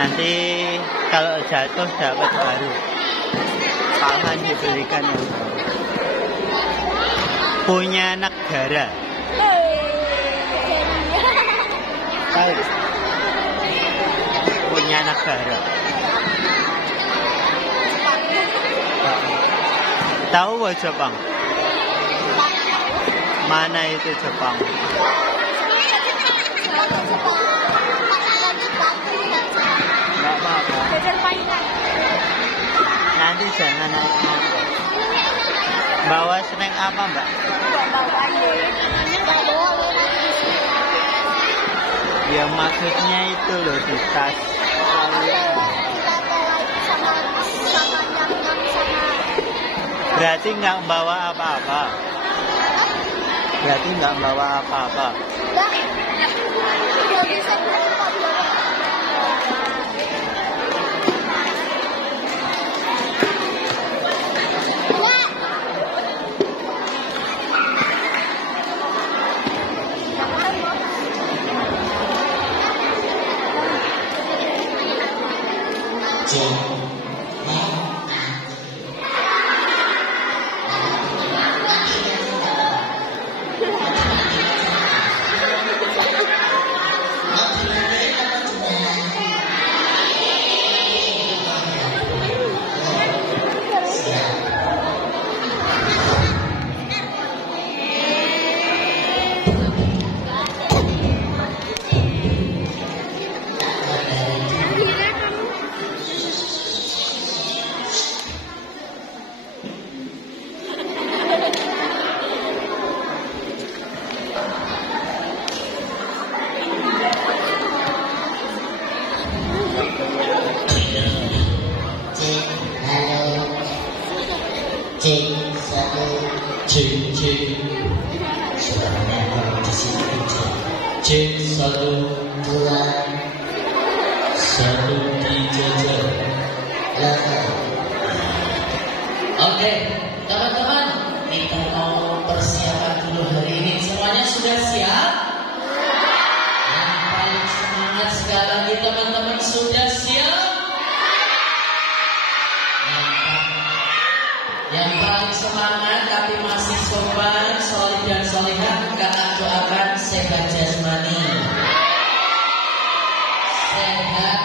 Nanti kalau jatuh dapat baru. Kapan diberikan yang baru. Punya negara. Tahu? Punya negara. Tahu wa Jepang? Mana itu Jepang? Nggak apa-apa. Nanti jangan naik-naik. Bawa snack apa Mbak? Ya maksudnya itu loh di tas. Berarti nggak bawa apa-apa. Berarti nggak bawa apa-apa. Oke, teman-teman, kita mau persiapan dulu hari ini. Semuanya sudah siap? Yang paling semangat sekali lagi, teman-teman sudah siap? Yang paling semangat tapi masih sopan, solid dan solihah, kakak doakan sehat jasmani, sehat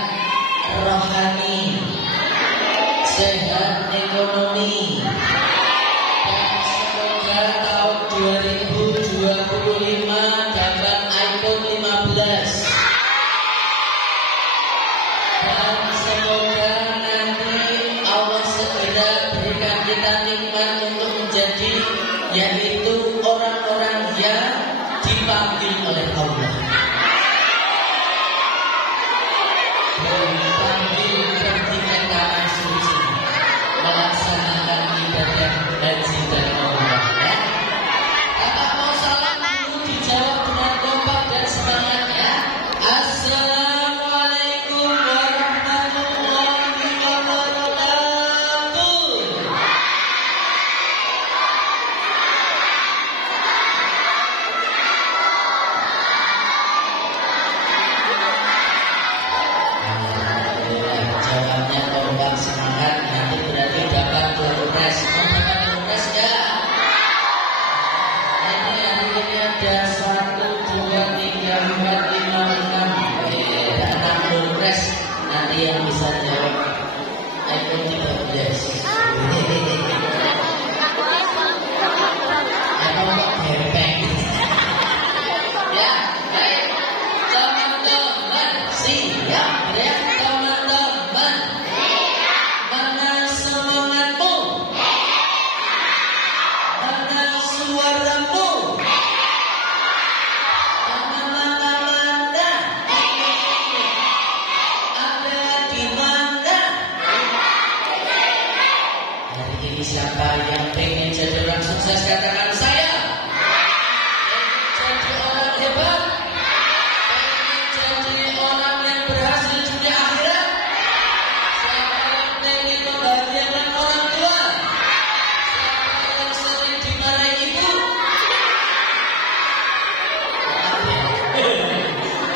rohani, sehat ekonomi, dan semoga tahun 2025 dapat iPhone 15. Dan semoga nanti Allah segera berikan kita nikmat untuk menjadi, yaitu orang-orang yang dipanggil oleh Allah, dipanggil pergi ke tanah suci, melaksanakan ibadah haji dan umrah. Ya, kakak mau salam dulu, dijawab dengan kompak dan semangat ya. Assalamualaikum warahmatullahi wabarakatuh. Jawabnya kompak semangat, nanti berarti dapat dompet. Mau dapat dompet ya? Ini hari ini ada 1, 2, 3, 4, 5, 6. Ada 6 dompet. Nanti yang bisa jawab iPhone 13. Atau bebek. Ya, baik. Teman-teman siap ya, teman-teman. Mana semangatmu? Mana suaramu? Mana-mana ada di mana? Hari ini siapa yang pengen jadi orang sukses, katakan saya. Pengen jadi orang hebat, pengen jadi orang yang berhasil di akhirat. Siapa yang pengen membahagiakan orang tua? Siapa yang sering dimarahi ibu?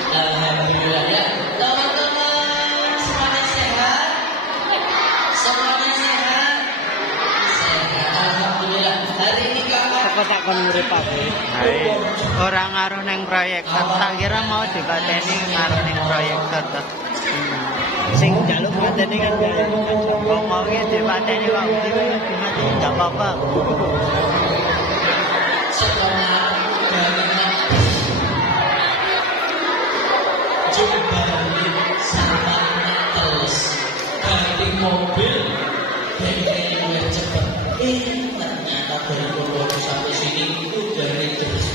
Alhamdulillah ya, teman-teman Apa tak kon nguripake? Hai, ora ngaruh ning proyektor. Tak kira mau dipateni ngaruh ning proyektor to. Sing jaluk pateni kan gawe. Wong mau iki dipateni kok dimati enggak apa-apa. Setelah balik sampai terus balik mobil dari cepat ternyata dari Bogor sampai sini itu dari terus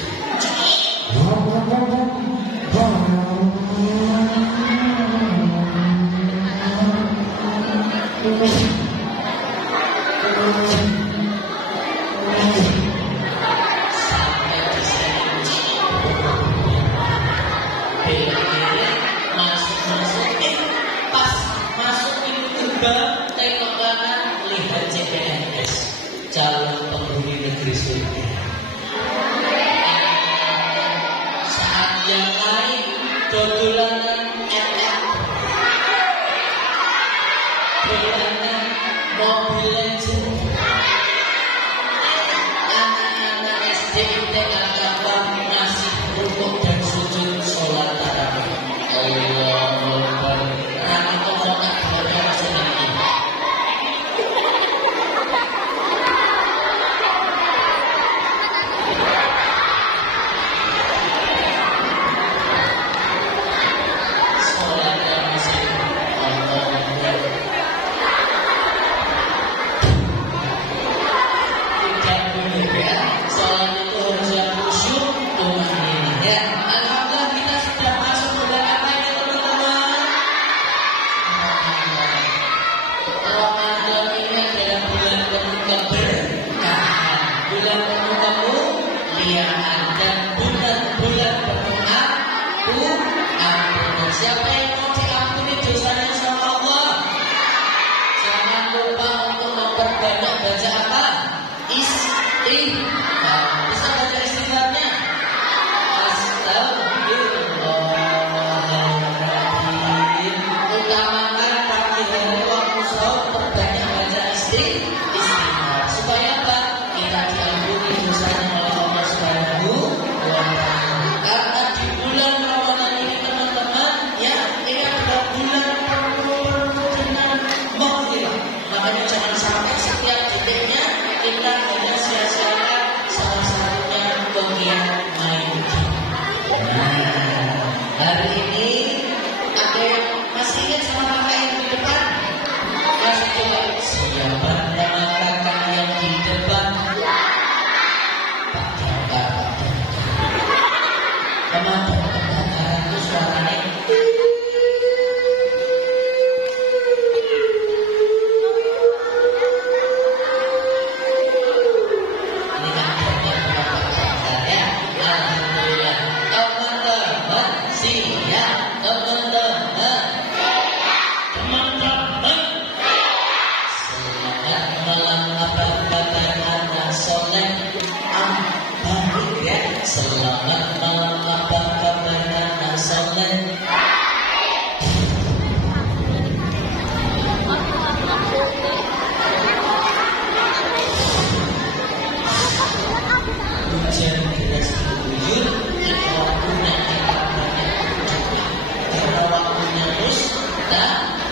calon penghuni negeri surga. Saat yang lain dolanan dolanan Mobile Legends, anak-anak SD TK masih rukuk dan sujud sholat tarawih. Allahu Akbar. Anak orang agama sendiri. Siapa yang mau diampuni dosanya sama Allah? Jangan lupa untuk memperbanyak baca apa? Istighfar. Bisa baca istighfarnya? Astagfirullahaladzim. Utamakan pagi hari waktu sahur perbanyak baca istighfar. Supaya apa? Kita diampuni dosanya oleh Allah Subhanahu wa Ta'ala. Karena di bulan Ramadan ini teman-teman, ya ini adalah bulan penuh dengan maghfirah. Makanya jangan sampai setiap detiknya kita hanya sia-siakan salah satunya kegiatan main. Nah, hari ini ada yang masih ingat sama kakak yang di depan? Masih coba siapa nama kakak yang di depan? Kenapa? Itu suaranya ini kan ya. Alhamdulillah. Teman-teman siap. Teman-teman selamat malam. Apa kabar anak soleh? Baik ya. Selamat malam. Apa kabar anak soleh? Hujan deras diguyur, kita punya karena waktunya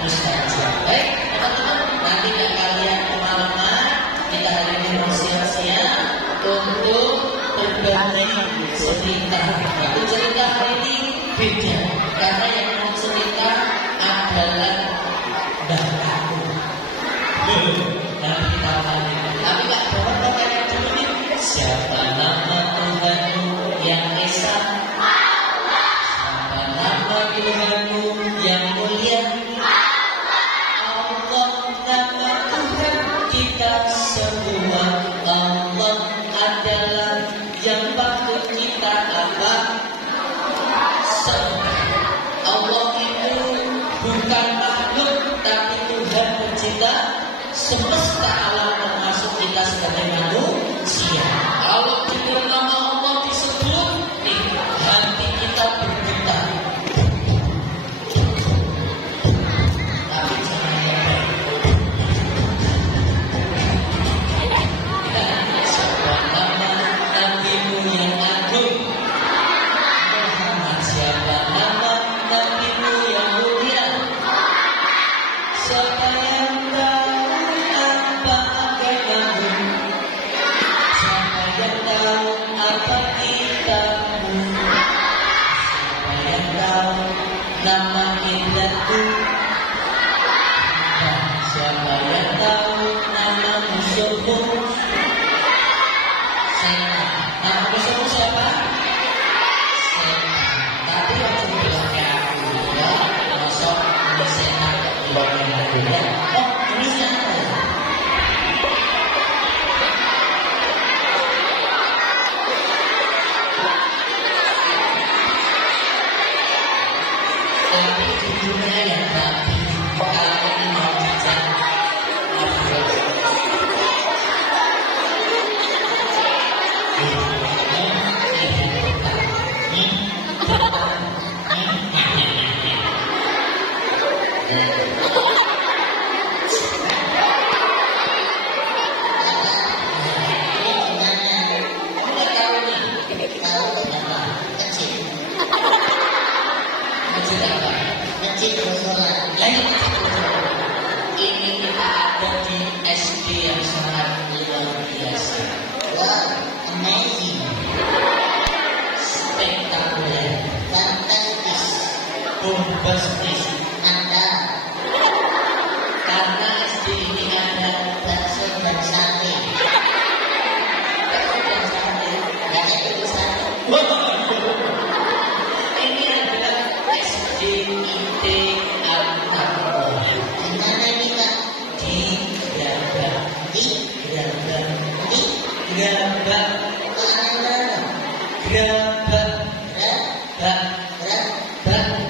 mustajab. Baik teman-teman, nanti kalian kemalaman, kita hari ini bersiap-siap untuk berbagi cerita. Tapi cerita hari ini beda, karena yang mau cerita adalah bapakku. Nanti kita tanya, tapi gak boleh bertanya dulu nih. Siapa nama Tuhanmu yang esa? Siapa nama Tuhanmu yang mulia? Allah nama Tuhan kita semua. Allah adalah yang patut kita apa? Allah itu bukan makhluk, tapi Tuhan pencipta semesta alam termasuk kita sebagai manusia. Kalau kita nama Allah disebut, hati kita bergetar. Tapi jangan hebat. Sebuah nama Siapa yang tahu apa agamamu? Siapa yang tahu apa kitabmu? Siapa yang tahu nama kiblatmu? Siapa yang tahu nama musuhmu? Setan. Nama musuhmu siapa? Setan. Tapi waktu bilang kayak aku ya, masuk ini setan keluarnya aku ya. Oh, ini siapa? Tapi hidupnya yang rapi. Kalau ini mau bicara ini ada di SD yang sangat luar biasa. Wow, amazing, spektakuler, fantastis, bombastis. Karena SD ini ada bakso dan sate. Bakso dan sate, nggak itu sate. Ini adalah SD IT Antarko. Di mana ini Kak? Di Grabak. Di Grabak. Di Grabak. Grabak. Grabak. Grabak.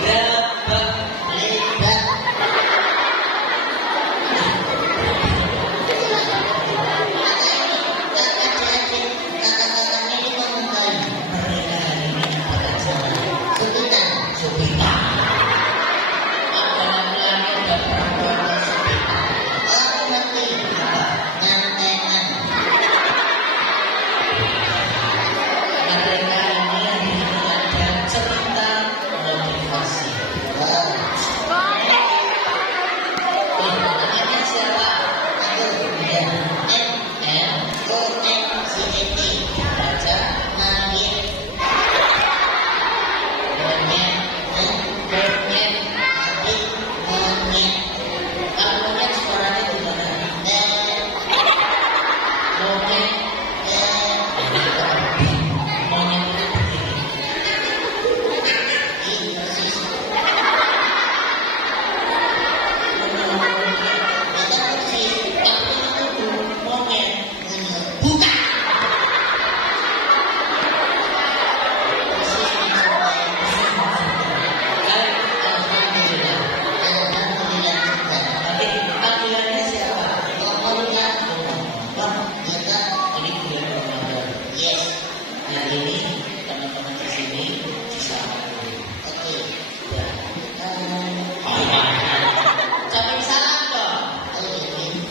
Grabak. Lebat.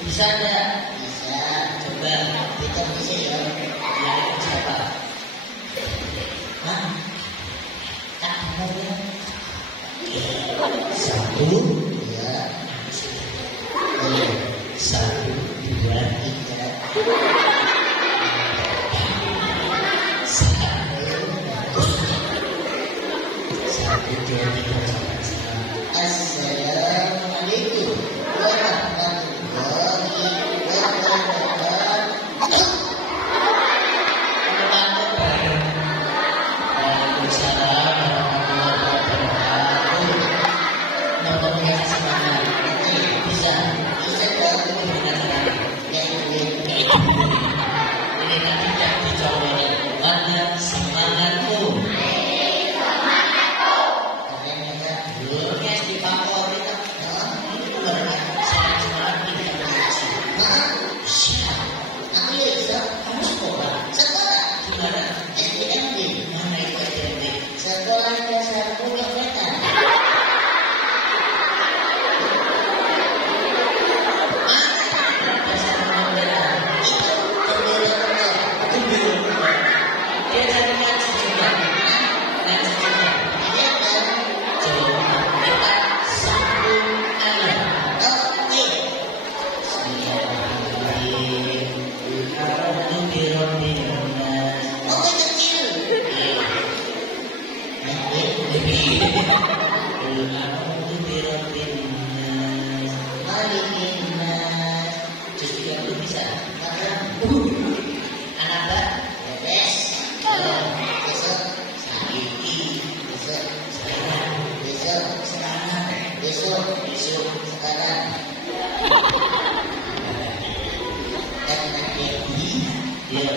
Bisa enggak? Bisa. Coba kita bisa ya. Yang siapa? Hah? Tak mau ya? Satu, ya. Satu, dua, tiga. Satu, dua, tiga. Assalamualaikum warahmatullahi wabarakatuh. Waalaikumsalam warahmatullahi wabarakatuh. Nomornya semangat. Bisa dong. Ini nanti tidak dijawab. Mana semangatmu? Dia besok sekarang karena Dewi ya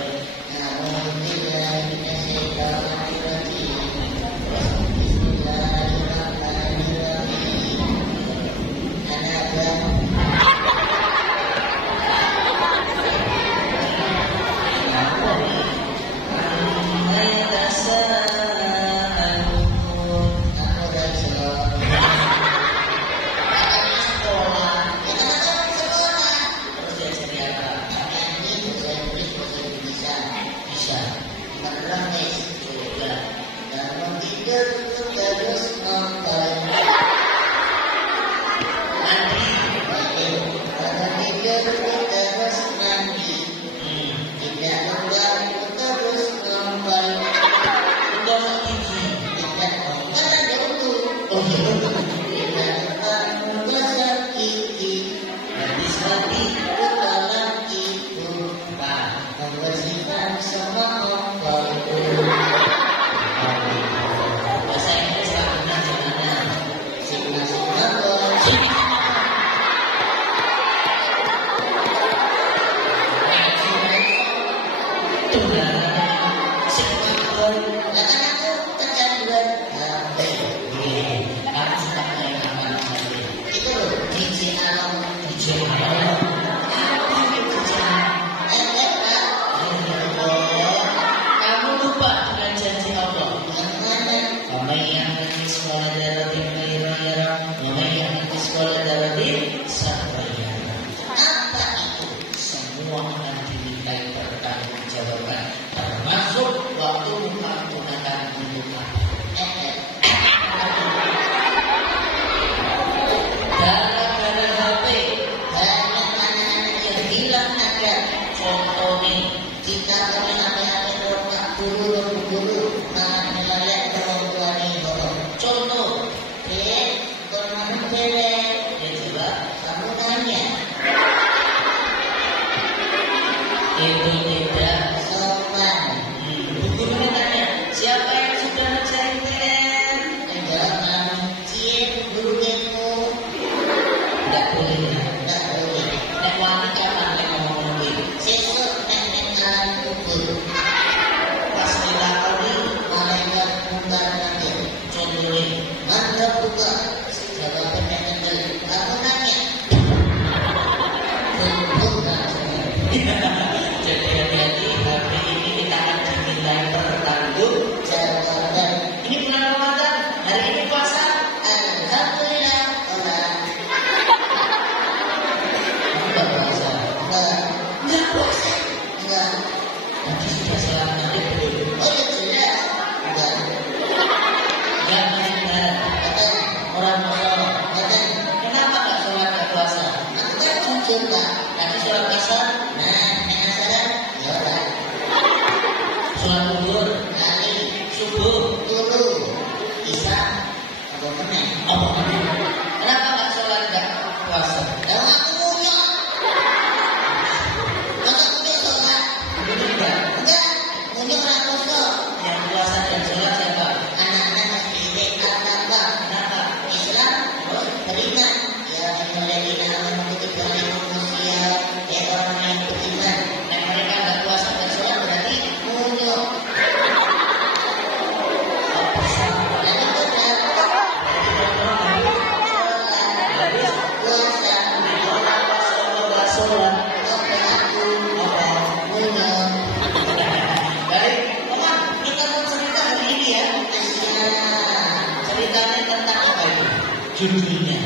judulnya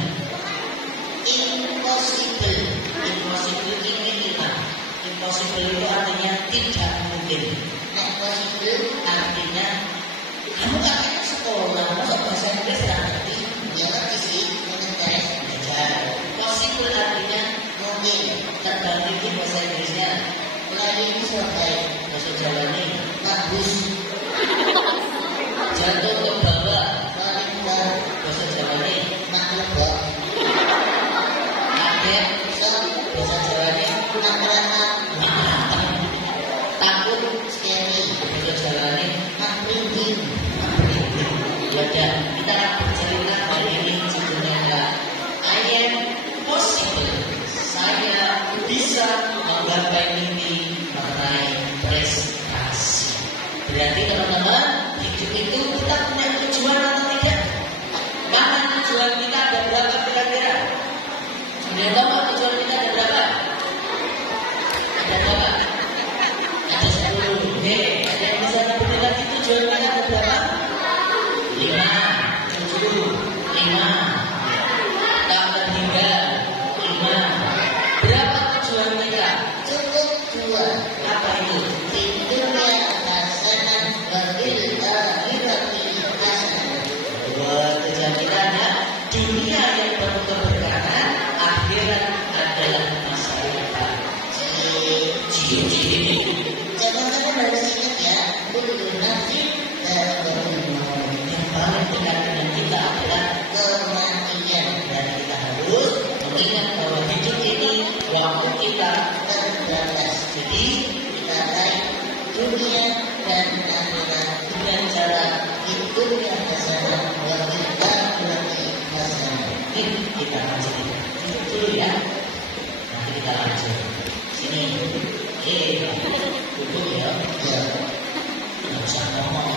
Impossible. Impossible ini lima. Impossible itu artinya tidak mungkin. Nah, possible artinya kamu kan sekolah, masa bahasa Inggris nggak ngerti? Ya ngerti sih, mengenai belajar. Possible artinya mungkin. Terbalik di bahasa Inggrisnya. Lari ini selesai. Bahasa Jawa ini bagus. Jatuh ke bawah. Bahasa Jawa ini maklum. Kaget. Bahasa Jawa ini takut scary. Bahasa Jawa ini maklum. Ya udah, kita bercerita hari ini judulnya adalah I kita lanjut dulu ya. Nanti kita lanjut. Sini. Duduk ya. Nggak usah ngomong.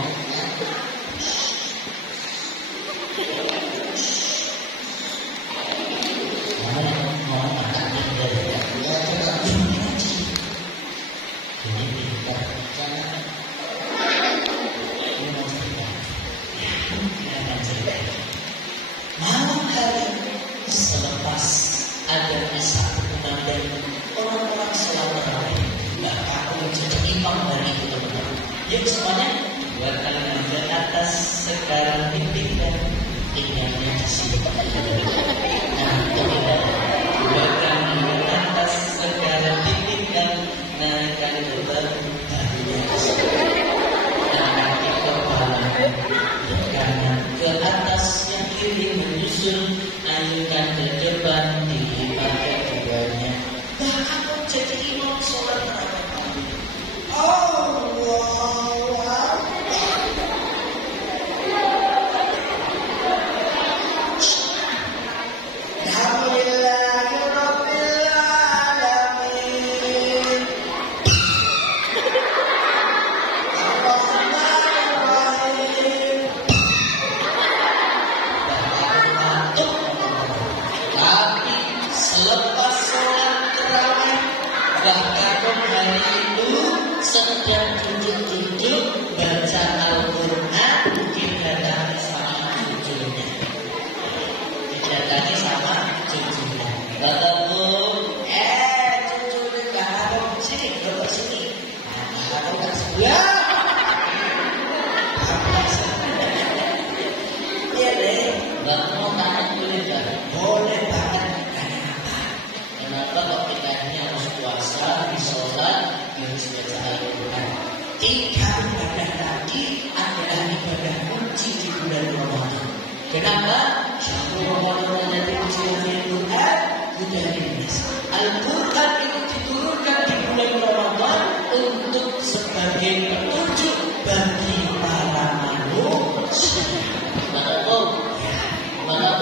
Malam hari selepas adanya satu komandan orang-orang selama hari nggak aku jadi imam dari itu teman-teman. Yuk semuanya buat kalian ke atas sekarang pimpinkan tinggalnya di sini. Nah teman-teman buat kalian ke atas sekarang pimpinkan naikkan beban bahunya di sini. Naikkan kepala kanan ke atas yang kiri menyusul, ayunkan ke depan dilipat keduanya. Nah, aku jadi imam sholat rakaat kami. Allahu Akbar. Alhamdulillahirabbil alamin. Selepas sholat tarawih, bahkan hari itu sedang duduk-duduk baca Al-Quran, didatangi sama cucunya. Didatangi sama cucunya. Kata Bu, cucunya Kak sini, bawa sini. Kak Harun sebelah. Iya deh, Mbak mau tanya boleh gak? Boleh banget. Kenapa kok kita ini harus puasa, di sholat, harus baca Al-Quran? 3 ibadah tadi adalah ibadah kunci di bulan Ramadan. Kenapa? Ramadan menjadi ujian Al-Quran, bulan Iblis. Al-Quran itu diturunkan di bulan Ramadan untuk sebagai petunjuk bagi para manusia. Mana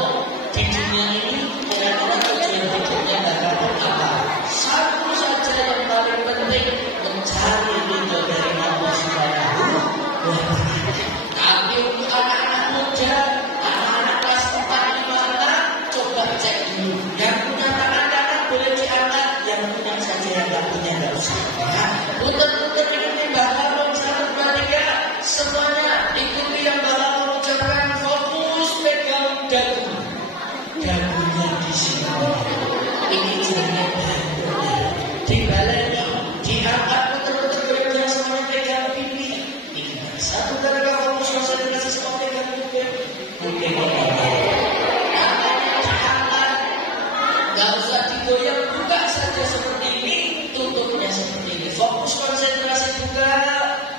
di dunia ini kira-kira tujuan hidupnya bakal apa? Satu saja yang paling penting, mencari ridho dari Allah Subhanahu wa Ta'ala. Tapi untuk anak-anak muda, anak-anak kelas 4-5, coba cek dulu. Yang punya tangan kanan boleh diangkat, yang punya saja yang nggak punya nggak usah. Putar-putar ikuti bakal sahabat bertiga, semuanya ikuti yang bakal ucapkan, fokus pegang dagu. Dagunya di sini. Ini caranya dibaleni, diangkat putar-putar bekerja semuanya pegang pipi. Ingat, satu kali kamu sosialisasi semua pegang pipi. Tangannya diangkat, nggak usah digoyang, buka saja seperti ini, tutupnya seperti ini. Fokus konsentrasi, buka,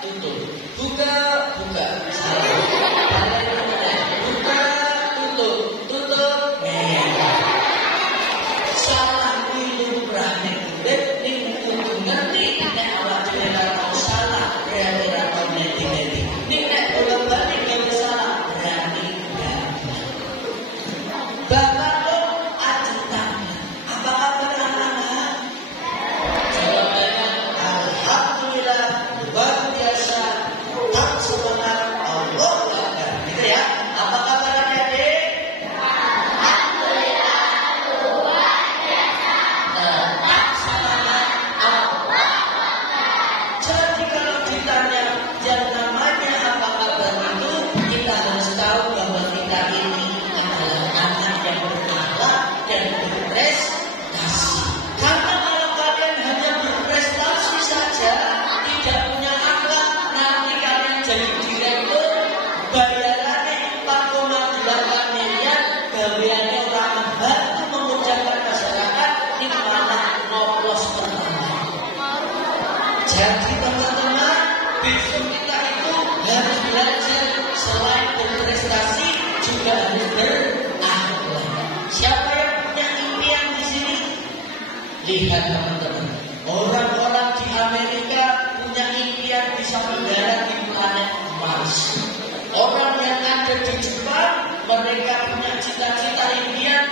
tutup, buka, buka. Buka, tutup, tutup. Salah minum berani, ini untuk ngerti. Nek awak tidak mau salah, berarti tidak ngerti. Nek bolak-balik nggak salah, berarti gagal. Bapak lo adu tangan. Apa kabar anak-anak? Jawabannya alhamdulillah, luar biasa. Tak semangat, Allah Akbar. Gitu ya. Apa kabar adik-adik? Jadi kalau ditanya yang namanya apa kabar itu, kita harus tahu bahwa kita ini adalah anak yang berakhlak dan berprestasi. Karena kalau kalian hanya berprestasi saja, tidak punya akhlak, nanti kalian jadi direktur, bayarannya 4,8 miliar, gaweannya orang membantu memudahkan masyarakat, ini malah ngoplos pertama. Jadi teman-teman, besok kita itu harus belajar selain berprestasi juga harus berakhlak. Siapa yang punya impian di sini? Lihat teman-teman, orang-orang di Amerika punya impian bisa mendarat di planet Mars. Orang yang ada di Jepang, mereka punya cita-cita impian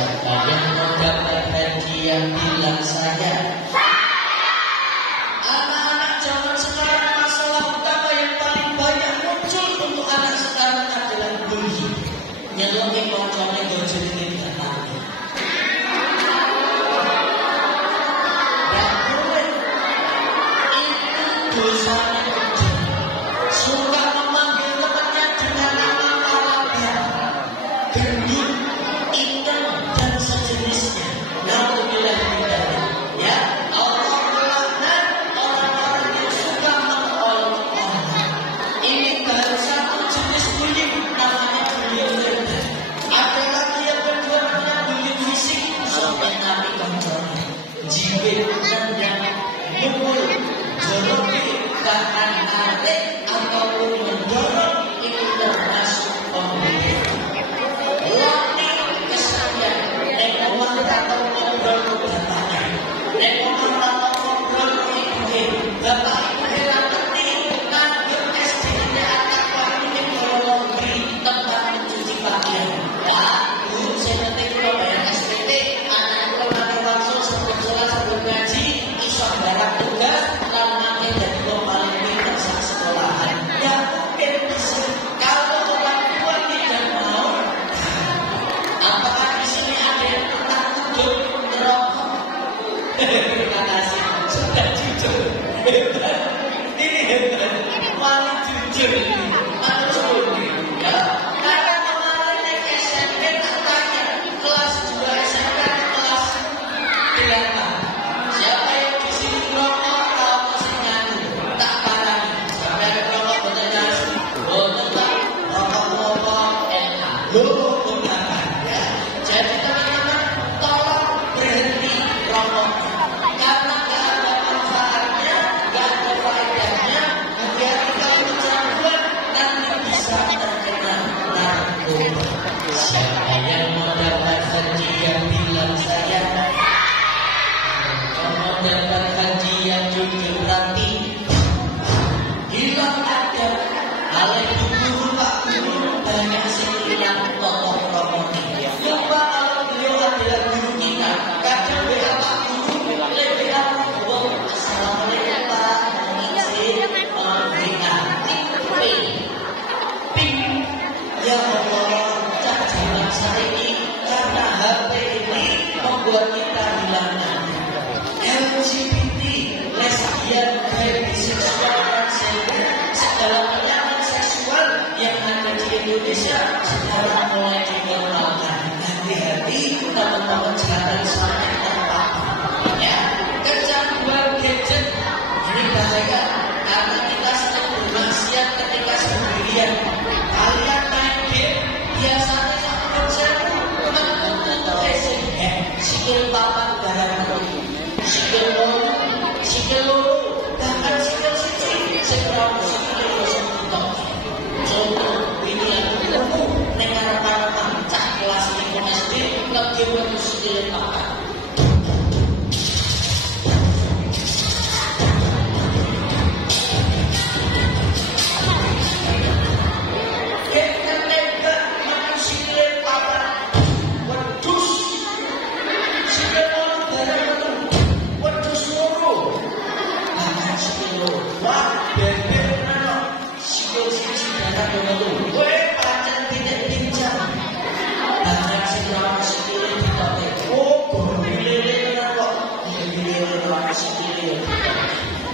Siapa yang mau dapat hadiah bilang saya. Anak-anak zaman sekarang masalah utama yang paling banyak muncul untuk anak sekarang adalah bully. Nyelongi konconya gojek ini tidak. Dan boleh itu dosanya kecil. Suka memanggil temannya dengan nama kalaban, gendut, hitam dan sejenisnya. Naudzubillah min dzalik. Ya, Allah melaknat orang-orang yang suka mengolok-olok. Ini baru satu jenis bullying, namanya bullying verbal. Ada lagi yang kedua namanya bullying fisik, sampai nabi kontrolnya. Jibir dan mukul, joroki, bahkan adik ataupun mendorong itu termasuk pembullying. Lani kesalahan, nekomah atau ngobrol ke bapaknya, nekomah atau ngobrol ke ibunya, bapak ibu heran ngerti, nanggung SDN anak kami ini kalau di tempat mencuci pakaian. Pak, Bu, saya nanti kalau bayar SPT, anak kalau nanti langsung sebelum sholat sebelum ngaji, iso barang tugas, lalu nanti jadi paling pintar saat sekolahan. Ya mungkin bisa, kalau orang tua tidak mau. Apakah di sini ada yang pernah duduk merokok? Terima kasih, sudah jujur. Hebat, ini hebat, paling jujur ini, manusia ini. Ya, karena kemarin naik SMP tak tanya, kelas 2 SMP kelas berapa? Siapa yang di sini merokok atau masih nyanyi? Tak parah, siapa yang merokok betul nyanyi? Oh tetap, rokok-rokok enak. Ya. Jadi teman-teman, tolong berhenti rokok. Karena gak ada manfaatnya, gak ada faedahnya. Hati-hati kalau kecanduan, nanti bisa terkena narkoba. Siapa yang mau dapat hadiah bilang saya. Kalau mau dapat hadiah jujur nanti. Hilang ada. Alih guru Pak Guru banyak sih yang tokoh promosi. Lupa kalau beliau adalah guru kita. Kadang WA Pak Guru, WA Assalamualaikum Pak. Ping. Ya Allah, cak jalan saya ini karena HP ini membuat kita hilang nyaman. LGBT, lesbian, gay, biseksual, transgender, segala penyakit seksual yang ada di Indonesia sekarang mulai dikenalkan. Hati-hati teman-teman jangan sampai terpapar. Ya, kecanduan gadget ini bahaya karena kita sedang bermaksiat ketika sendirian. Kalian main game biasanya yang berjalan menuntut sikil papan barang, sikil loro, bahkan sikil sisi, seberapa sikil sebutok. Contoh ini yang berlaku negara-negara cak kelas 5 SD lagi bersikil papan.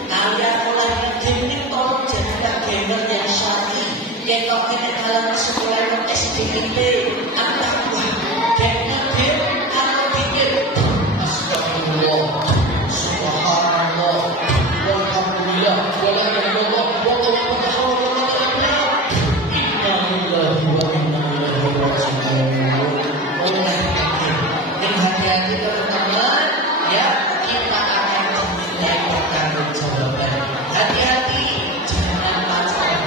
Kalian mulai begini tolong jadikan gamer yang syar'i. Yang ini dalam sekolah SDIP anak buah gamer atau pikir astagfirullah, subhanallah, walhamdulillah, walhamdulillah, hati-hati teman-teman, ya kita akan dimintai pertanggungjawaban. Hati-hati, jangan pacaran.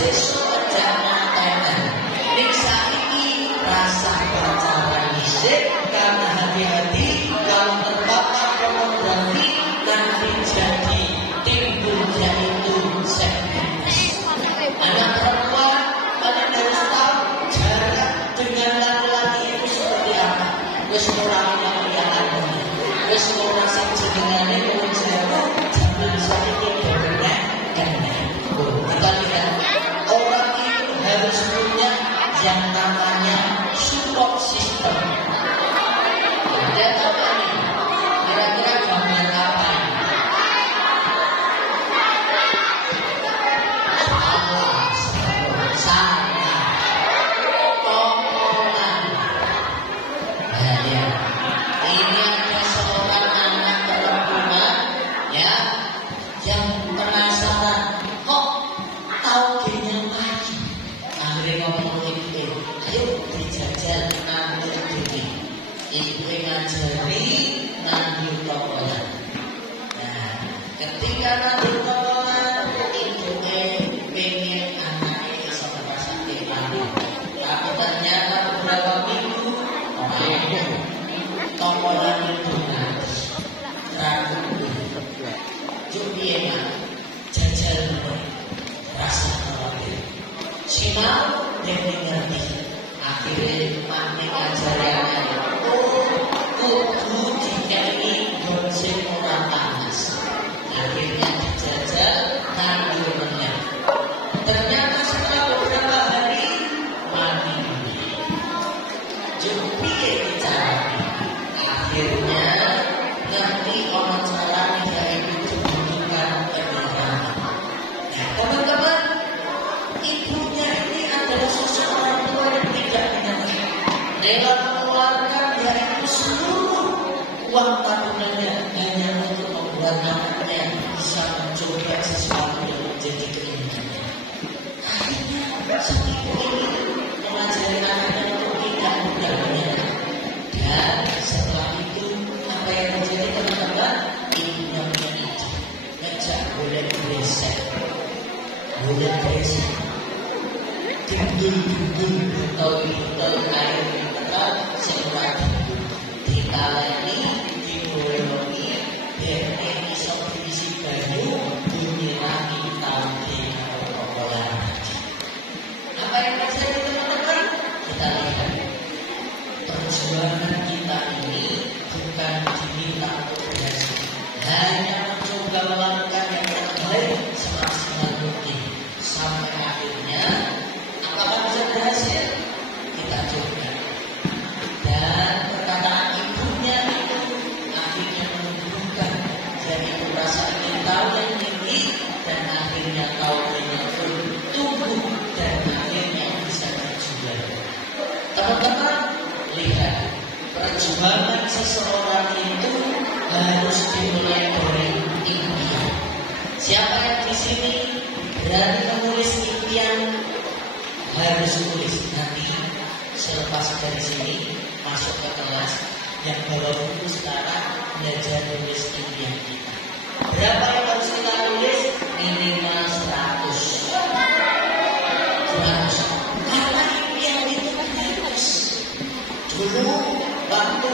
sesuk jangan tenen. Ning saiki rasa pacaran dhisik karena hati-hati kalau terpapar pornografi nanti jadi timbul yaitu seks. Anak perempuan pada harus tahu jarak dengan laki-laki itu seperti apa. Wis ora ana wis ora sing jenengane wong Jawa zaman saiki bener enak. Kita lihat orang itu harus punya yang namanya support system. Dan apa ini? Kira-kira gambar apa ini? Salah. Potongan. Nah, ya. Ini ada seorang anak perempuan ya yang penasaran kok tahu gini lagi. Akhirnya ngomong ibu, ayo dijajal nandur gini. Ibu ngajari nandur tokolan. Nah, ketika nandur tokolan, ibu pengen anaknya bisa merasakan lagi. Tapi ternyata beberapa minggu tokolan itu habis. Ragu. Jadi enak jajal rasa khawatir. Si mau dia mengerti. Akhirnya mati ajarannya. Kudu jika ini bersih orang panas. Akhirnya dijajal kandungannya. Ternyata setelah beberapa hari mati. Jadi bicara. Akhirnya nanti orang salah yaitu dibutuhkan kebenaran. Nah, teman-teman, ibunya ini adalah seseorang tua yang tidak mengerti. Rela mengeluarkan yaitu seluruh uang tabungannya hanya untuk membuat anaknya bisa mencoba sesuatu yang menjadi keinginannya. Akhirnya ibu ini mengajari anaknya untuk tidak mudah menyerah. Dan setelah itu apa yang terjadi teman-teman? Ibunya menikah, ngejak boleh beresek, tinggi betul air kita sehingga ditaleni, dibolongi, biar bisa berisi banyu, dinyirami tadi pola. Apa yang terjadi teman-teman? Kita lihat. Perjuangan kita ini bukan diminta untuk berhasil, hanya mencoba melakukan yang terbaik semaksimal mungkin sampai akhirnya apakah bisa berhasil? Kita coba. Dan perkataan ibunya itu akhirnya menunjukkan jadi rasa ingin tahu yang tinggi dan akhirnya kaumnya pun tumbuh dan akhirnya bisa berjuang. Teman-teman, lihat, perjuangan seseorang itu harus dimulai dari impian. Siapa yang di sini berani menulis impian? Harus tulis. Nanti selepas dari sini masuk ke kelas yang bawa buku sekarang belajar tulis impian kita. Berapa yang harus kita tulis? Minimal 100. Karena impian itu harus. Dulu waktu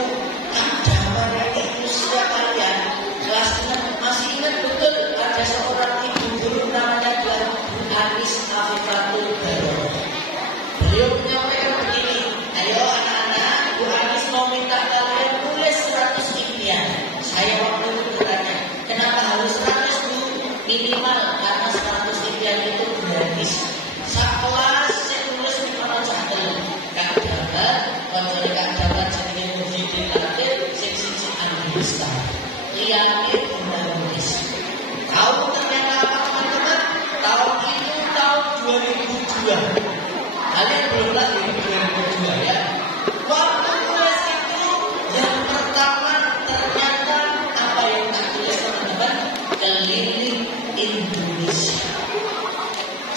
zaman yang usia kalian kelas 6 masih ingat betul ada seorang ibu guru namanya adalah Bu Anis Afifatul Barokah. Beliau menyampaikan begini, ayo anak-anak, Bu Anis mau minta kalian tulis 100 impian. Saya waktu itu bertanya, kenapa harus 100 Bu? Minimal karena 100 impian itu gratis. Sekelas saya tulis 500 satu. Kak dapat, kalau kak dapat jenenge Muhyiddin Akhir, sisi Anggista. Lihatnya menulis. Tahu ternyata apa teman-teman? Tahun itu tahun 2002. Kalian belum lagi 2002 ya. Waktu tulis itu yang pertama ternyata apa yang tak tulis teman-teman? Keliling Indonesia.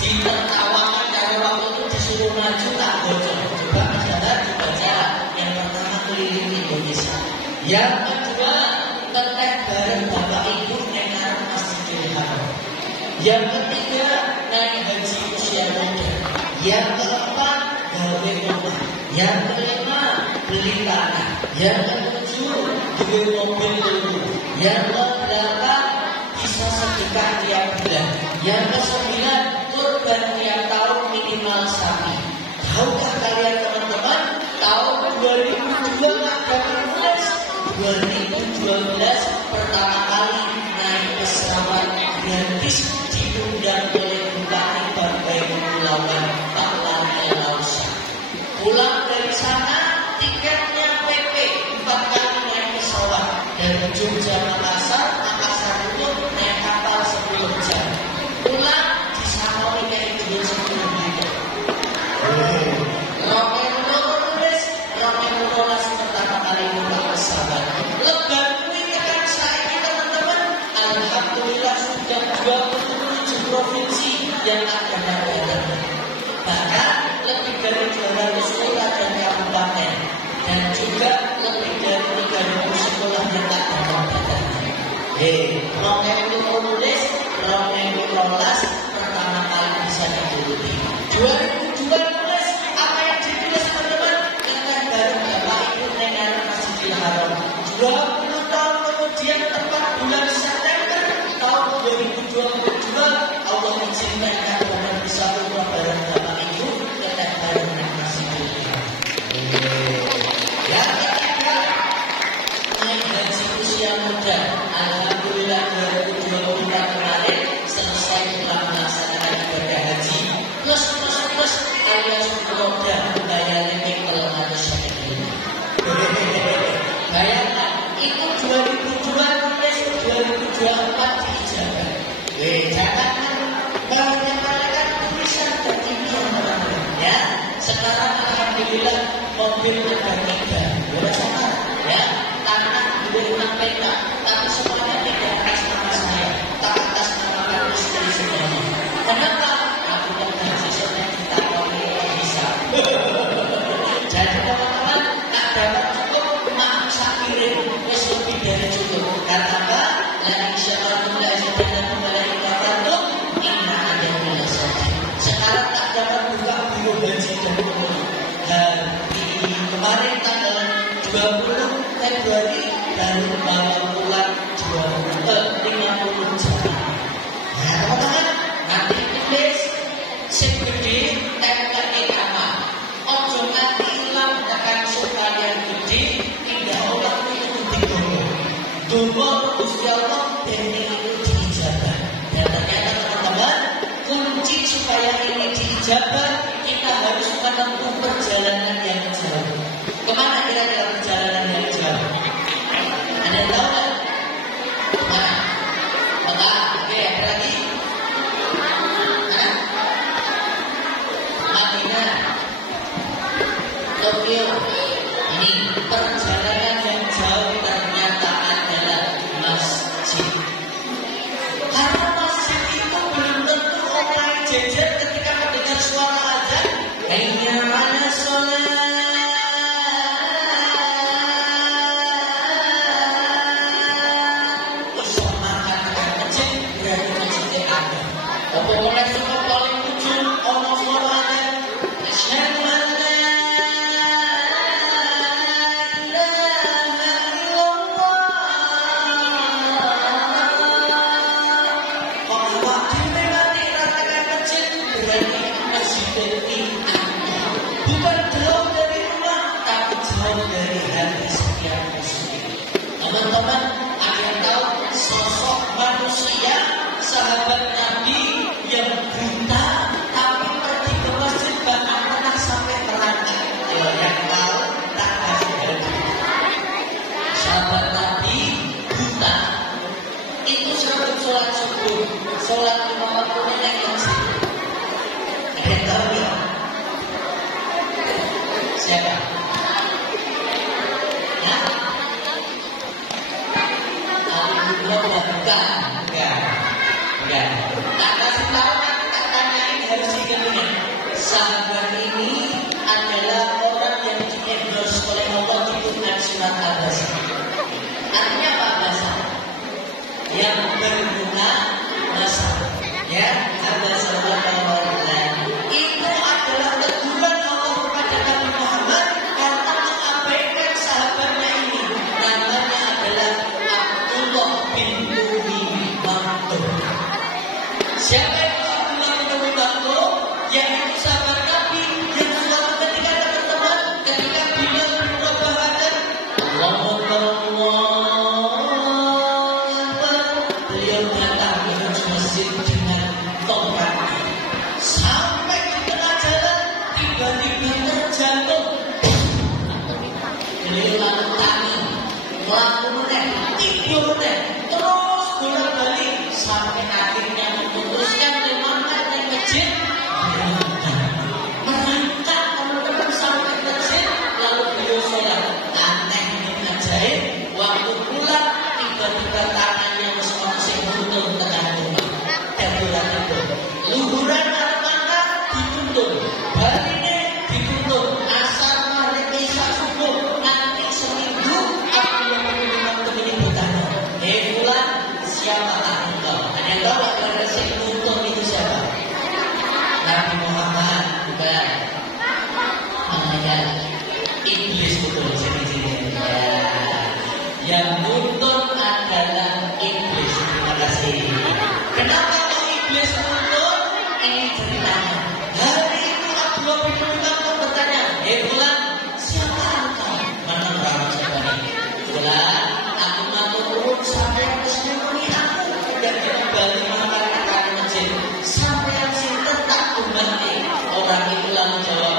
Ditertawakan karena waktu itu disuruh maju tak bocor. Coba saudara dibaca yang pertama keliling Indonesia. Yang kedua terkait bareng bapak ibu yang Masjidil Haram. Yang ketiga naik haji usia muda. Yang keempat, gawe rumah. Yang kelima, beli tanah. Yang ketujuh, beli mobil dulu. Yang kedelapan, bisa sedekah tiap bulan. Yang kesembilan, kurban tiap tahun minimal sapi. Tahukah kalian teman-teman, tahun 2012 pertama kali naik pesawat gratis diundang oleh Bupati Bangkai Kepulauan Pak Lani Lausa. Pulang dari sana tiketnya PP 4 kali naik pesawat dari Jogja Makassar itu naik kapal 10 jam. Pulang di Samori kayak itu 10 menit. Romeolas pertama kali pulang pesawat. Lebaran ini kan saya teman-teman, alhamdulillah sudah 27 provinsi yang ada daerah. Bahkan lebih dari 200 kota dan kabupaten, dan juga lebih dari 3.000 sekolah yang ada daerah. Romeolas pertama kali bisa digeluti. 2012 apa yang ditulis teman-teman? Dengan bareng Bapak Ibu Nenek Masjidil Haram. 20 tahun kemudian tepat bulan September tahun 2022 Allah izinkan dan bisa umrah bareng Bapak Ibu Nenek bareng Masjidil Haram. Yang ketiga, naik haji usia muda. Alhamdulillah 2023 kemarin selesai telah melaksanakan ibadah haji. Plus kalian sudah bayar lebih kalau ada sedikit. Bayangkan itu 2024 diijabah. Jangan kalau mereka tulisan dan impian ya. Sekarang alhamdulillah mobil ada 3, boleh sama ya. Tanah boleh 6 petak, tapi semuanya tidak atas nama saya, tak atas nama istri semuanya. Kenapa? Aku dan sisanya kita bisa. Jadi teman-teman, tak dapat cukup maaf sakirin, wis lebih dari cukup. Karena apa? Dan insyaallah dan kembali kita bantu, inna ada bila saja. Sekarang tak dapat buka biro haji dan umroh. Dan di kemarin tanggal 20 Februari baru bawa pulang 50 jam. Nah teman-teman, nanti tulis sing gede tempel ikama. Ojo nanti hilang tekan supaya gede tidak orang itu digowo. Dongo Gusti Allah dene itu diijabah. Dan ternyata teman-teman, kunci supaya ini diijabah kita harus menempuh perjalanan yang jauh. Kemana kira-kira perjalanan yang jauh? Ada yang tahu nggak? Mana? Mekah, oke, ada lagi? Madinah, Tokyo. Ini perjalanan yang jauh ternyata adalah masjid. Karena masjid itu belum tentu orang jejer ketika mendengar suara azan. Hayya 'alas shalah. Apa mulai suka paling ujung Allah suaranya asyhadu an la ilaha illallah. Bahwa dimana dikatakan masjid berarti masjid ini bukan jauh dari rumah tapi jauh dari hati setiap muslim. Teman-teman akan tahu sosok manusia sahabat Nabi yang buta tapi pergi ke masjid bahkan pernah sampai terangkat. Yang tahu tak kasih baju. Sahabat Nabi buta itu sebelum sholat subuh, sholat 5 waktu naik masjid. Ada yang tahu ya? Siapa? Ya? Alhamdulillah bukan. Ya, tak kasih tahu, tak tanyain harus dikenal. Sahabat ini adalah orang yang di-endorse oleh Allah di Quran surat Al-Baqarah. Artinya apa bahasa? Yang berguna masa. Ya, Al-Baqarah Siapa itu Abdullah bin Umi Maktum? Yaitu sahabat Nabi yang suatu ketika teman-teman ketika beliau bermubahadah Allahu Akbar, beliau datang ke masjid dengan tongkat sampai di tengah jalan tiba-tiba terjatuh. Beliau lalu tangi melakukan tidur terus bolak-balik sampai akhirnya memutuskan memakan di masjid, merangkak teman-teman sampai masjid, lalu beliau sholat. Aneh ini ajaib, waktu pulang tiba-tiba tangannya masing-masing buntung tengah rumah. Tidur luhuran anak-anak dituntun, baliknya dituntun, asal maghrib isya subuh nanti seminggu. Abdullah bin Umi Maktum ini bertanya, bulan siapa engkau? Ada yang tahu kalau si tuntun itu siapa? Nabi Muhammad bukan? Namanya iblis betul sini. Yang tuntun adalah iblis. Terima kasih. Kenapa kok iblis tuntun? Ini ceritanya. Hari itu Abdullah bin Umi Maktum bertanya, bulan siapa engkau? Mana orang siapa ini? Bulan, aku matur nuwun sampai kesini aku dan kembali mengamalkan masjid. Sampai yang sinten tak kembali. Orang itu lalu jawab,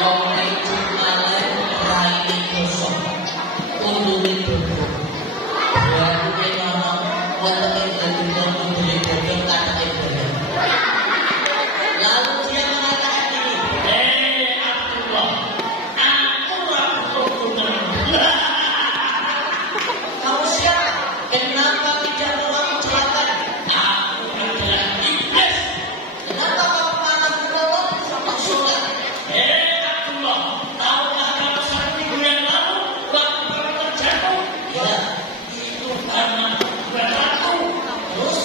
wong itu malah raine kosong, undune bodoh. Baru kenal, wonten ing dalem undune bodoh tak bodoh. Lalu dia mengatakan ini, Abdullah, aku rapuh. Kamu siapa? Kenapa tidak mau celaka? Aku adalah iblis. Kenapa kamu malah menolong sama sholat? Abdullah, tahukah kamu 1 minggu yang lalu waktu kamu terjatuh? Ya, itu karena berlaku. Terus,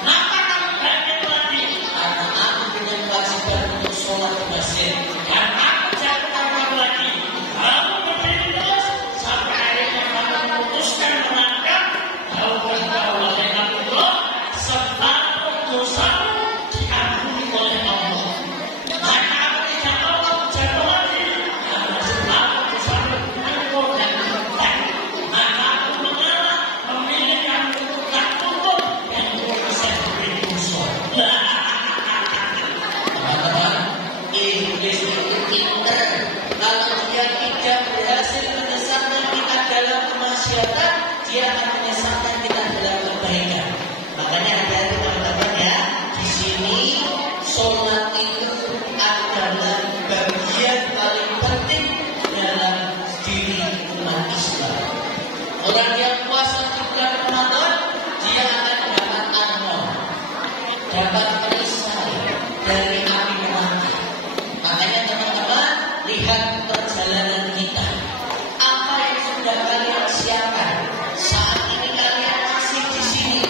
kenapa kamu bangkit lagi? Karena aku punya kewajiban untuk sholat di masjid. Dan aku jatuh kamu lagi. Kamu berdiri terus sampai akhirnya kamu memutuskan melangkah. Tahukah kau wahai Abdullah, separuh dosamu diampuni oleh Allah. Maka aku tidak mau kamu jatuh lagi. Karena separuh dosamu aku dan menentang. Maka aku mengalah memilih kamu untuk tak tutup yang bisa diberi musuh. Teman-teman, iblis itu pintar. Kalau dia tidak berhasil menyesatkan kita dalam kemaksiatan, dia akan menyesatkan kita dalam kebaikan. Makanya hati-hati teman-teman ya. Di sini sholat itu adalah bagian paling penting dalam diri umat Islam. Orang yang puasa di bulan Ramadan, dia akan dapat amnon, dapat perisai dari api neraka. Makanya teman-teman, lihat perjalanan kita. Apa yang sudah kalian siapkan? Saat ini kalian masih di sini.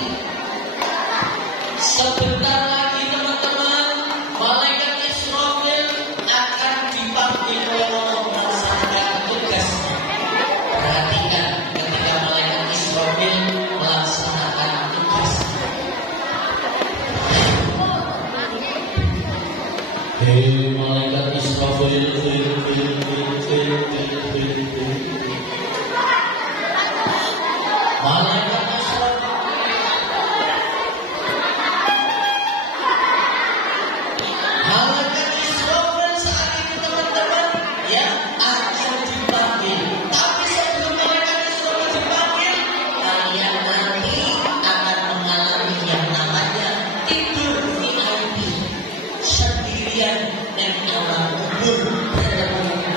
Sebentar lagi teman-teman, malaikat Israfil akan dipanggil oleh Allah melaksanakan tugasnya. Perhatikan ketika malaikat Israfil melaksanakan tugasnya. Malaikat Israfil, malaikat Israfil, malaikat Israfil saat itu teman-teman ya akan dipanggil. Tapi sebelum malaikat Israfil dipanggil, kalian nanti akan mengalami yang namanya tidur VIP sendirian dan alam kubur bertemu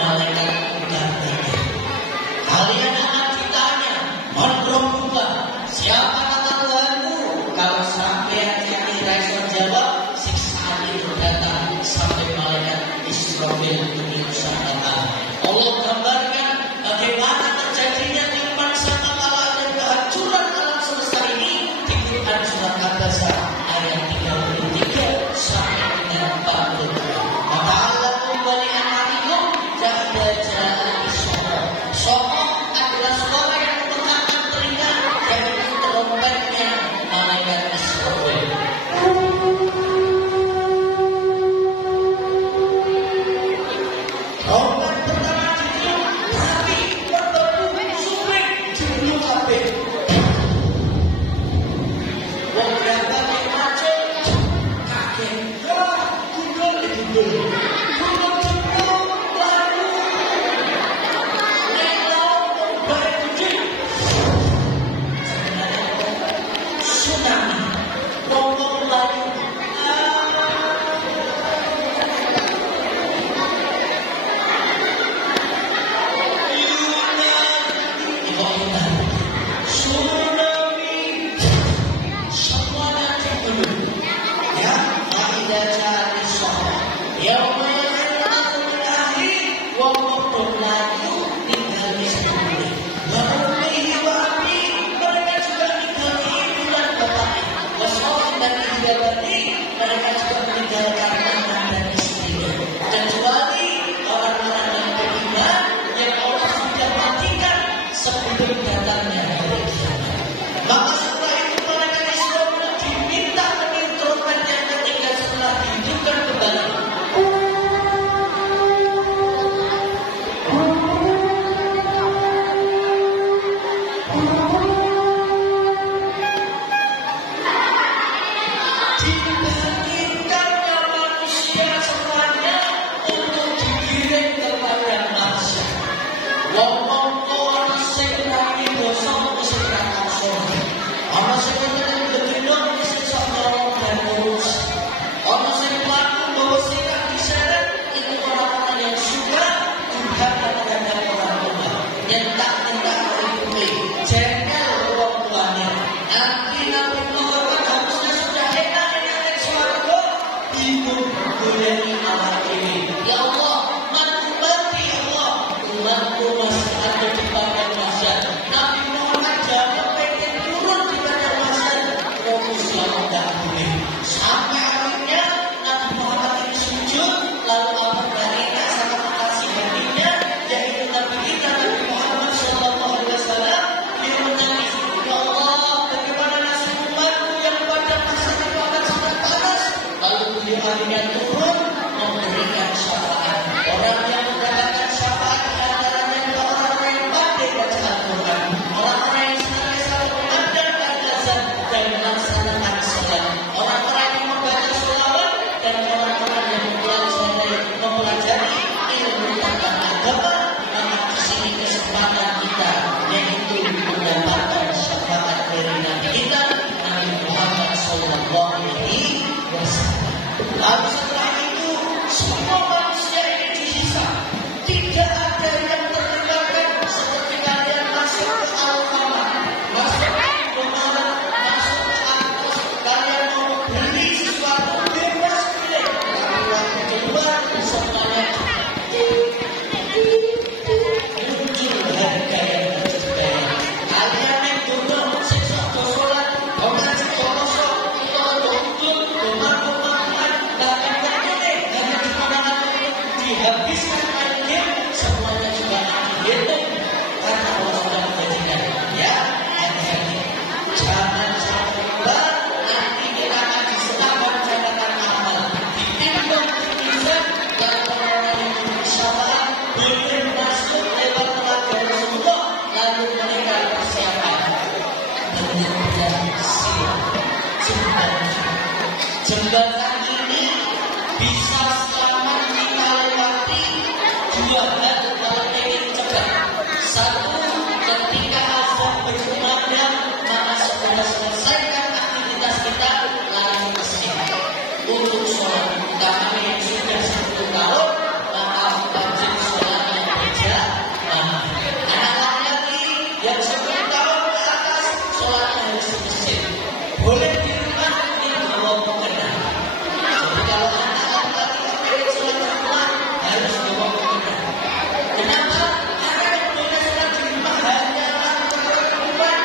Satu, ketika azan berkumandang, maka segera selesaikan aktivitas kita lari ke masjid untuk sholat. Karena yang sudah 10 tahun, maka wajib sholatnya berjamaah. Anak laki-laki yang 10 tahun ke atas, sholatnya harus di masjid. Boleh di rumah, di bawah mukena. Jadi kalau anak laki-laki yang ingin sholat di rumah, harus di bawah mukena. Kenapa? Karena yang boleh sholat di rumah hanya laki-laki perempuan.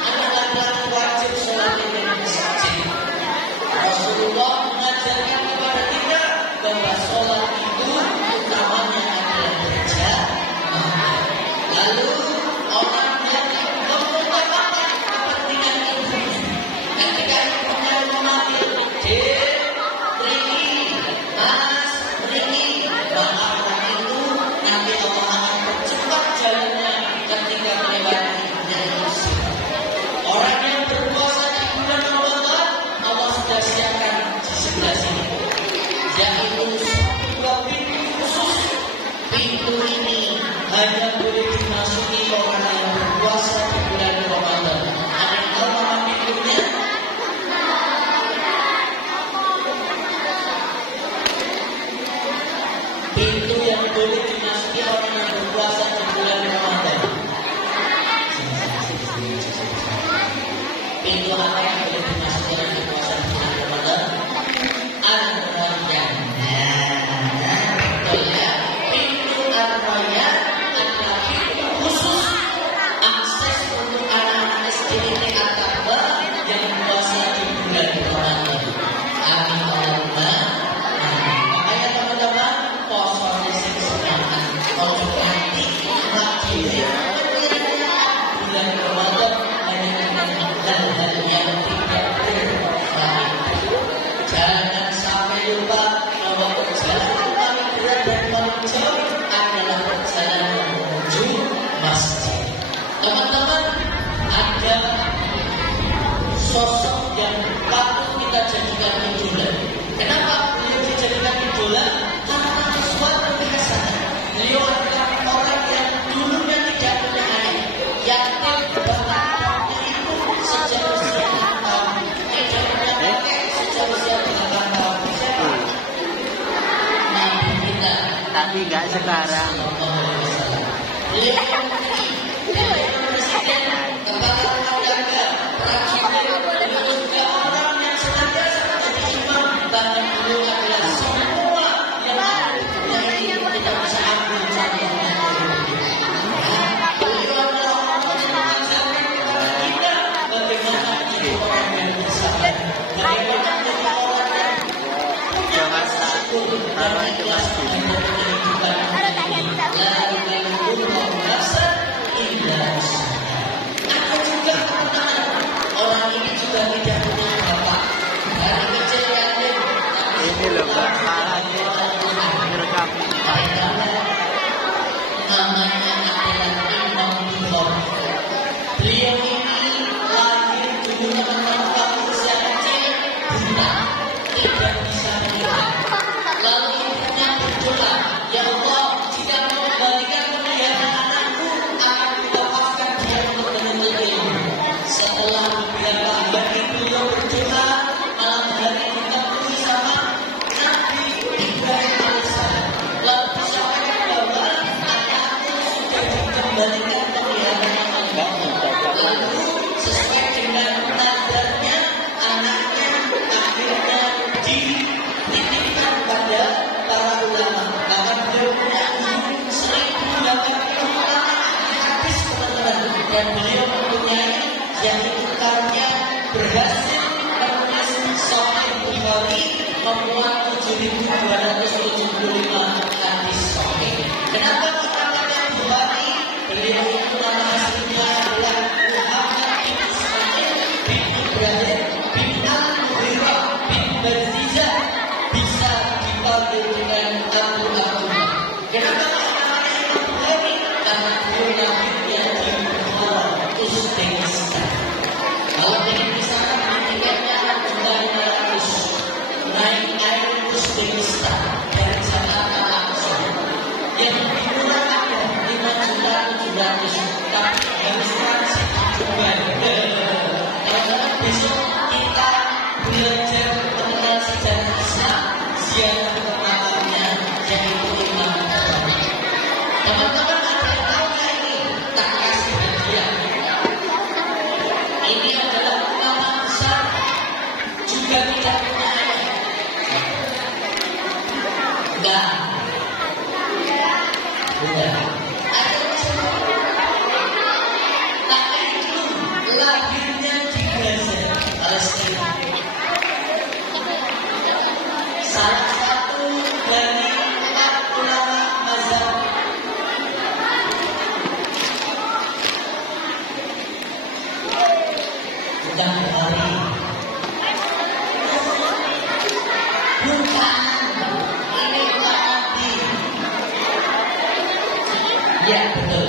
Anak laki-laki wajib sholatnya di masjid. Rasulullah mengajarkan kepada kita bahwa sholat itu utamanya adalah berjamaah. Lalu orang yang mengutamakan kepentingan ibunya, ketika ibunya memanggil Dek, Riki, Mas, Riki, maka orang itu nanti Allah akan percepat jalannya ketika melewati ibunya itu. Orang yang berpuasa di bulan Ramadan, Allah sudah siapkan di sebelah sini, yaitu dua pintu khusus. Pintu ini hanya boleh dimasuki orang yang berpuasa di bulan Ramadan. Ada yang tahu nama pintunya? Pintu yang boleh dimasuki orang yang berpuasa di bulan Ramadan. Pintu apa yang boleh dimasuki orang yang berpuasa di bulan Ramadan? Ar-Rayyan. Betul ya. Pintu Ar-Rayyan adalah pintu khusus akses untuk anak-anak SD ini Al-Akbar yang berpuasa di bulan Ramadan. Amin Allahumma. Makanya teman-teman, poso di sini semangat. Kalau nanti lagi bulan Ramadan hanya dengan hal-hal yang tidak berfaedah. Jangan sampai lupa bahwa perjalanan paling berat dan paling jauh adalah perjalanan menuju masjid. Teman-teman, ada sosok yang patut kita jadikan idola. Kenapa beliau dijadikan idola? Karena sesuatu kehasangan. Beliau adalah orang yang dulunya tidak punya anak, yatim, bapaknya itu sejak usia 6 tahun, tidak punya kakek sejak usia 8 tahun. Siapa? Nabi kita. Tapi nggak sekarang. Beliau yang presiden, kepala lembaga, presiden, beliau juga orang yang senantiasa menjadi imam. Bahkan beliau adalah semua yang ada di dunia ini kita bisa ambil contohnya. Beliau adalah orang yang mengajarkan kepada kita bagaimana menjadi orang yang bersabar, bagaimana menjadi orang yang punya rasa syukur dan ikhlas dalam kehidupan ini. La ilaha illallah illa usaha. Ada juga teman-teman, orang ini juga tidak punya bapak. Dari kecil yatim. Ini loh Mbak, malah nih direkam. Namanya adalah Imam Bukhari. Beliau ini lahir dulu teman-teman waktu usia kecil, buta, tidak bisa melihat. Lalu ibunya berdoa, ya Allah, jika kau kembalikan penglihatan anakku, akan kuwafatkan dia untuk menuntut ilmu. Setelah beberapa hari beliau berdoa, malam hari ditemui sama Nabi Ibrahim alaihissalam. Lalu disampaikan bahwa anakku sudah dikembalikan penglihatan Allah. Lalu sesuai dengan nadarnya, anaknya akhirnya dititipkan pada para ulama. Bahkan beliau punya guru 1.080 ulama hadis, teman-teman. Dan beliau mempunyai yaitu karya berhasil menulis Sahih Bukhari, memuat 7.275 hadis sahih. Kenapa dikatakan Bukhari? Beliau itu nama aslinya adalah Muhammad bin Ismail bin Ibrahim bin Al-Mughirah bin Barzizah, bisa dipanggil dengan Abu Abdullah. Kenapa namanya Imam Bukhari? Karena beliau lahirnya di Bukhara, Uzbekistan. yang hari. Bukan, ini tadi. Ya betul.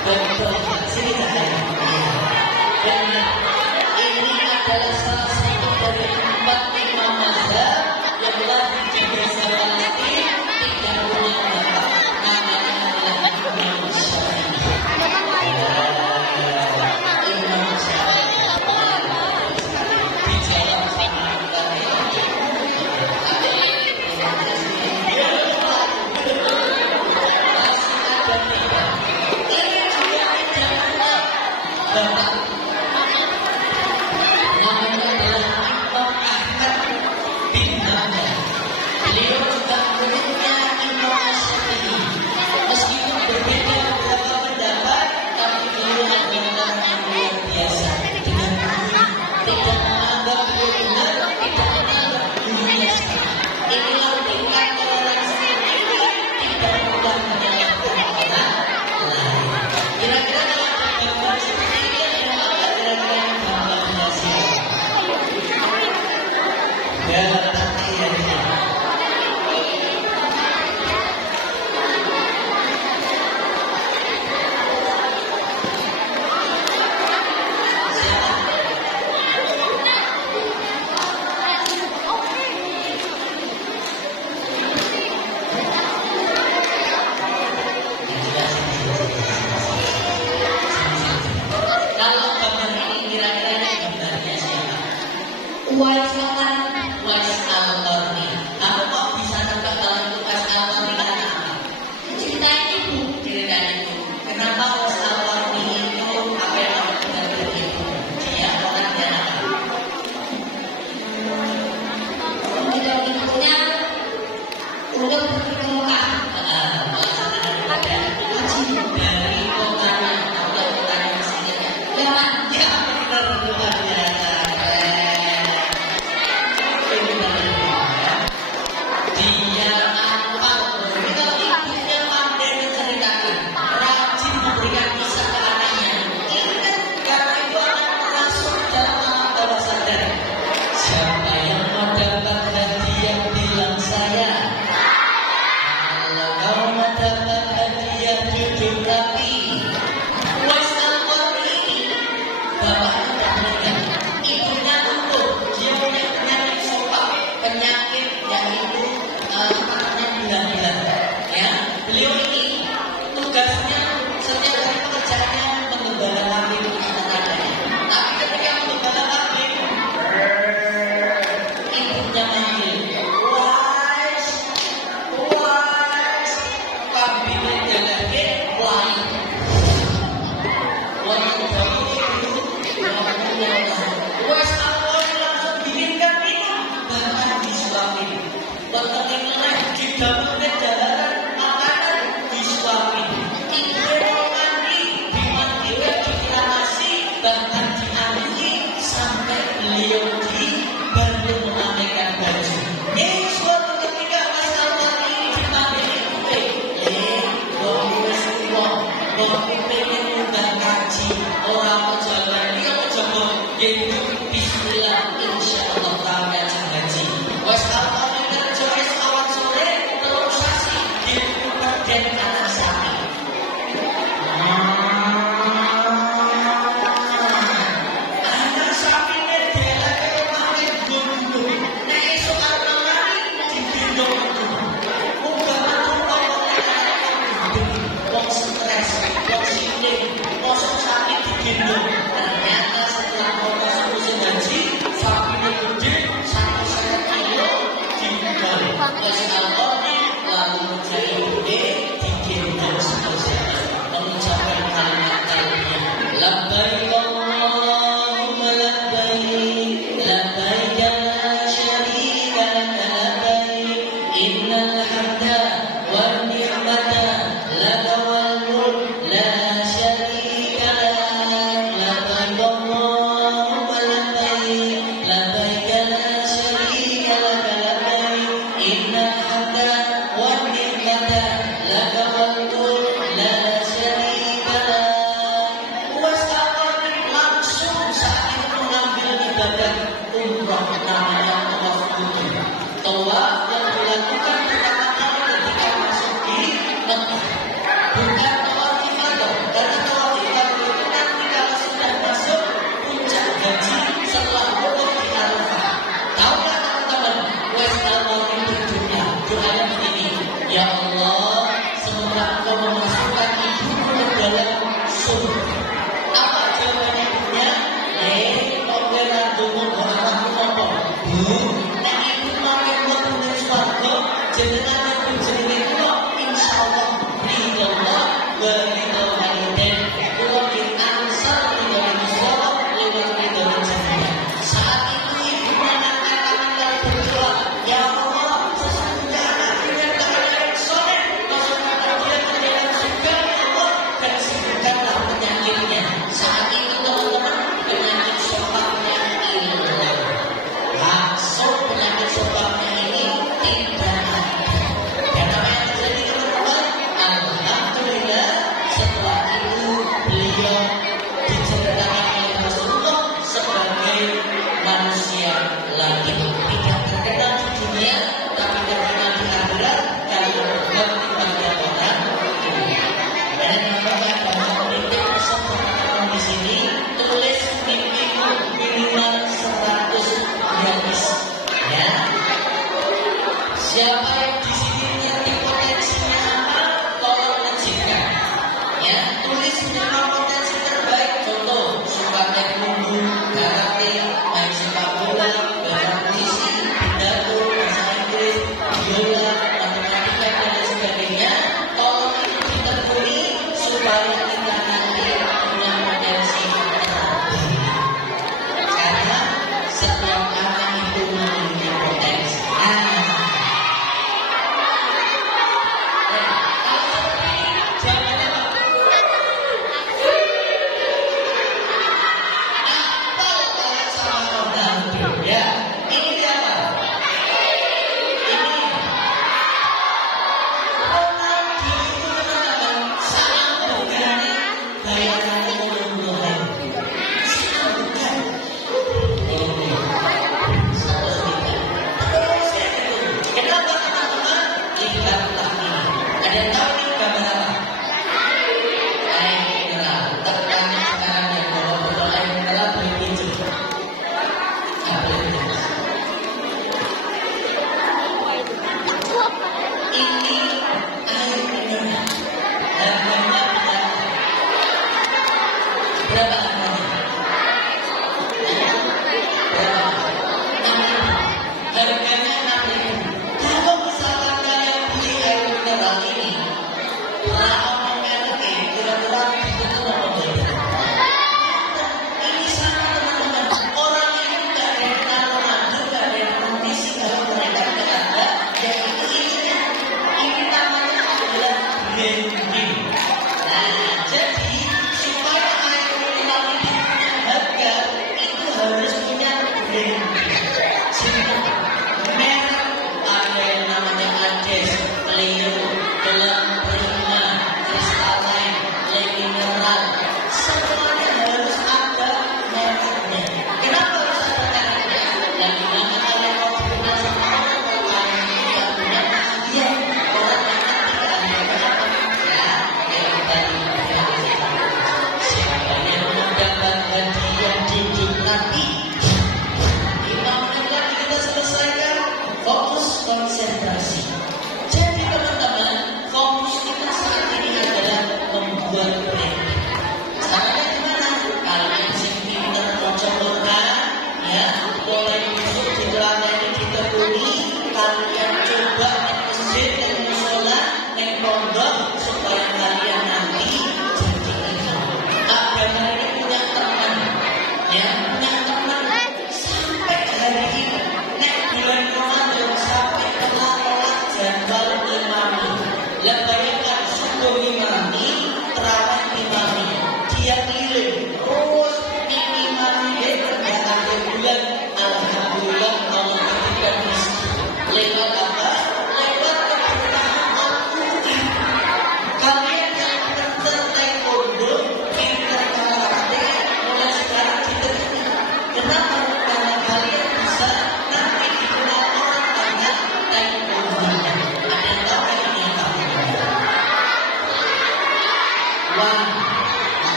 Betul. Sini saja. Dan ini adalah salah satu dari 4 imam mazhab yang telah disepakati tidak punya pendapat. Namanya adalah Imam Syafi'i. Imam Syafi'i dijawab sama tadi. Ternyata setelah foto punya potensi terbaik. Contoh, suka naik gunung, karate, main sepak bola, bermusisi, pidato, bahasa Inggris, biola, matematika dan lain sebagainya. Tolong itu ditekuni supaya kita nanti punya potensi terbaik. Karena setiap anak itu memiliki potensi.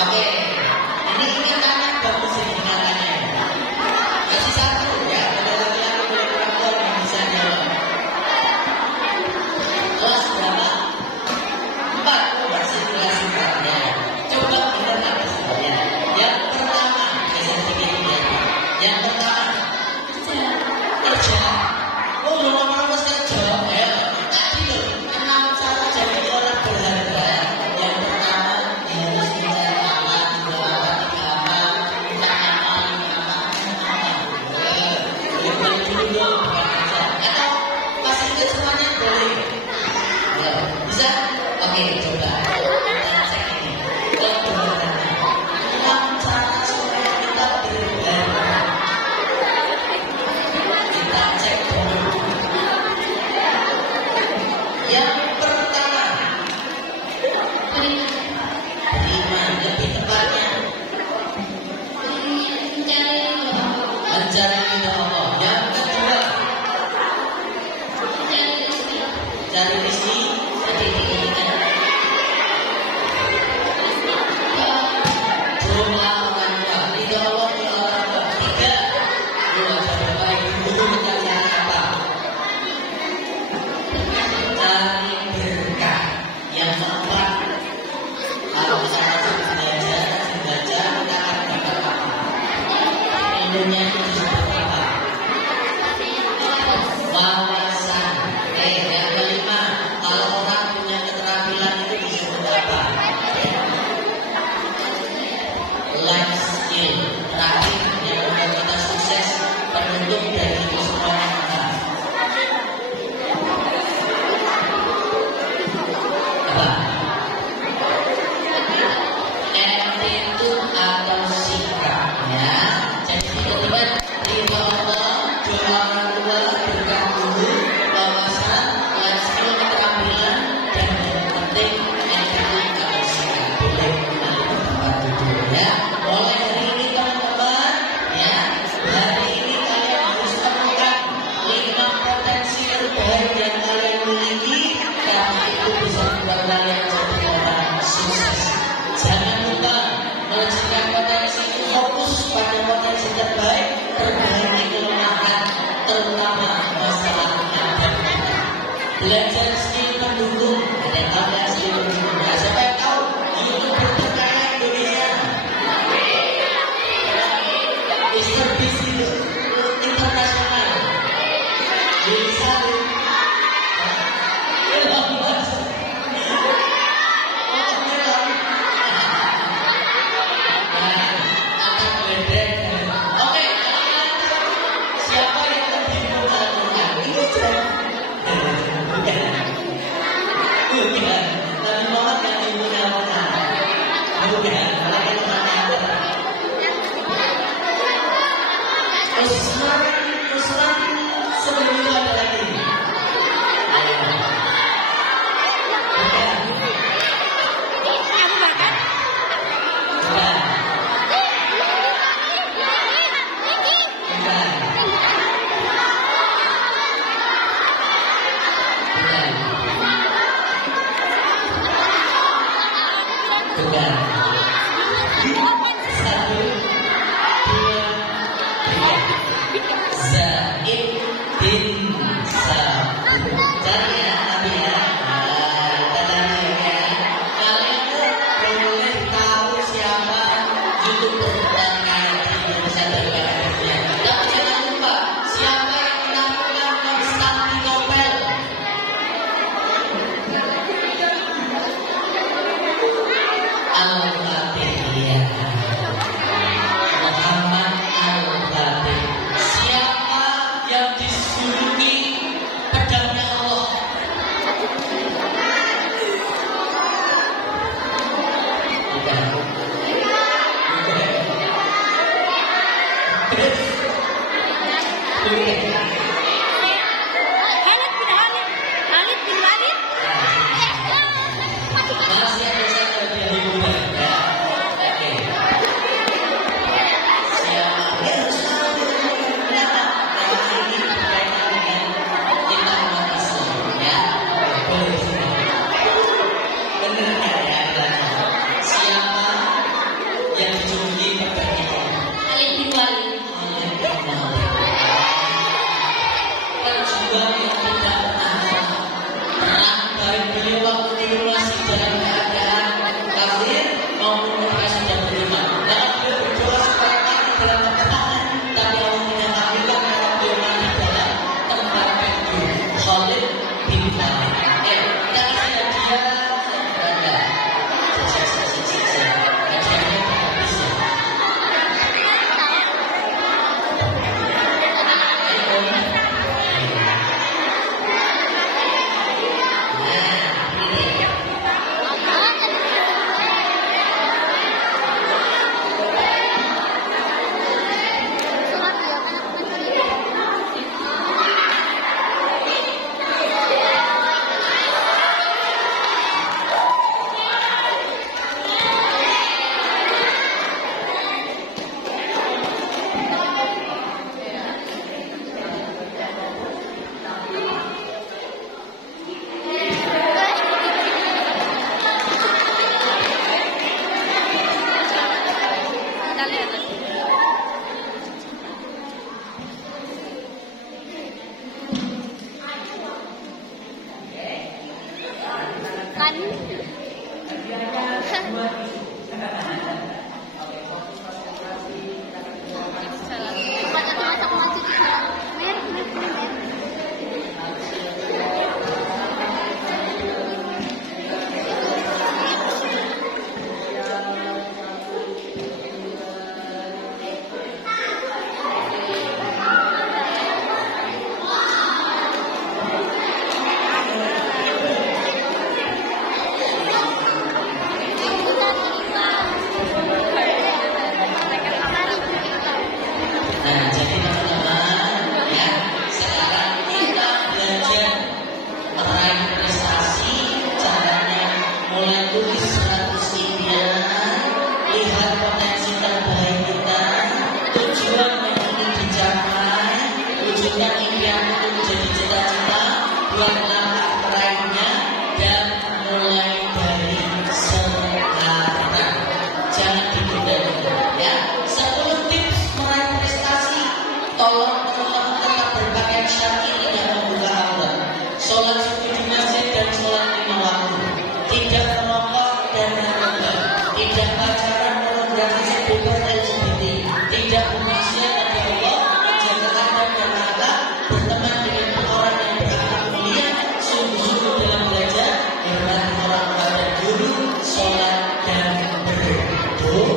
Oke, ini tanya bagus ini tanya. Kasih satu ya, ada laki-laki dan perempuan yang bisa jawab. Kelas berapa? 4 bersirkulasi darahnya. Coba kita lihat sebenarnya. Yang pertama, geser sedikit ya. Yang pertama, kerja. Oh, belum harus kerja. Ya, tadi loh. 6 cara jadi orang berharga. Yang pertama, dia harus mencari aman, 2 apa, 3 apa, misalnya boleh dulu, bukan kerja. Atau masih ikut semuanya boleh. Ya, bisa? Oke, coba. Kita cek ini. Kebenarannya. 6 cara supaya kita berharga. Kita cek dulu. Yang pertama, 5 lebih tepatnya mencari ridho Allah. Yang kedua, cari rezeki. Jadi diinginkan. Jumlah orang tua, ridho Allah di orang tua. 3, coba baik dulu mencari apa? Cari berkah. Yang keempat, kalau misalnya belajar, kita akan dapat apa? Ilmunya itu seperti apa? Wawasan. Yang kelima, kalau orang punya keterampilan itu disebut apa? Life skill. Terakhir, yang membuat kita sukses, penutup dari itu semuanya apa? Apa? Attitude atau sikap ya. Jadi kita ridho Allah, doa orang tua, berkah dulu, wawasan, life skill, keterampilan, dan yang penting attitude atau sikap. Boleh tempat duduk ya. Mulai hari ini teman-teman ya. Hari ini kalian harus temukan 5 potensi terbaik yang kalian miliki, karena itu bisa membuat kalian jadi orang sukses. Jangan lupa melanjutkan potensi itu, fokus pada potensi terbaik, perbaiki kelemahan, terutama masalah adat. Belajar skill pendukung. Ada yang tahu nggak skill pendukung? Nah, siapa yang tahu? YouTuber terkaya Indonesia. Mr. Beast itu internasional. Bisa. Siapa yang lebih mengaturkan? Itu bukan. Nabi Muhammad yang ibunya mana? Bukan. Lagi temannya apa? Usman sebelum itu ada lagi. Ayo. Bukan. Bukan. Bukan. 1, 2, 3. Zaid bin Sabit. Cari ya, Nabi ya. Kita cari ya. Kalian boleh tahu siapa YouTuber terkaya di Indonesia terbaiknya. Tapi jangan lupa, siapa yang menampilkan Konstantinopel? Al-Fatihah. Muhammad Al-Fatih. Siapa yang disuluti pedangnya Allah? Bukan. Khalid bin Walid. Masih ada satu yang diubah. Ya. Oke. Siapa yang selalu ternyata tema ini berkaitan dengan kita umat Islam ya. Boleh. Benar nggak ya? Siapa tidak pacaran pornografi yang bebas dan LGBT, tidak bermaksiat kepada Allah, jaga adab dan akhlak, berteman dengan orang yang berakhlak mulia, sungguh-sungguh dalam belajar, hormati orang tua dan guru, sholat dan berdoa.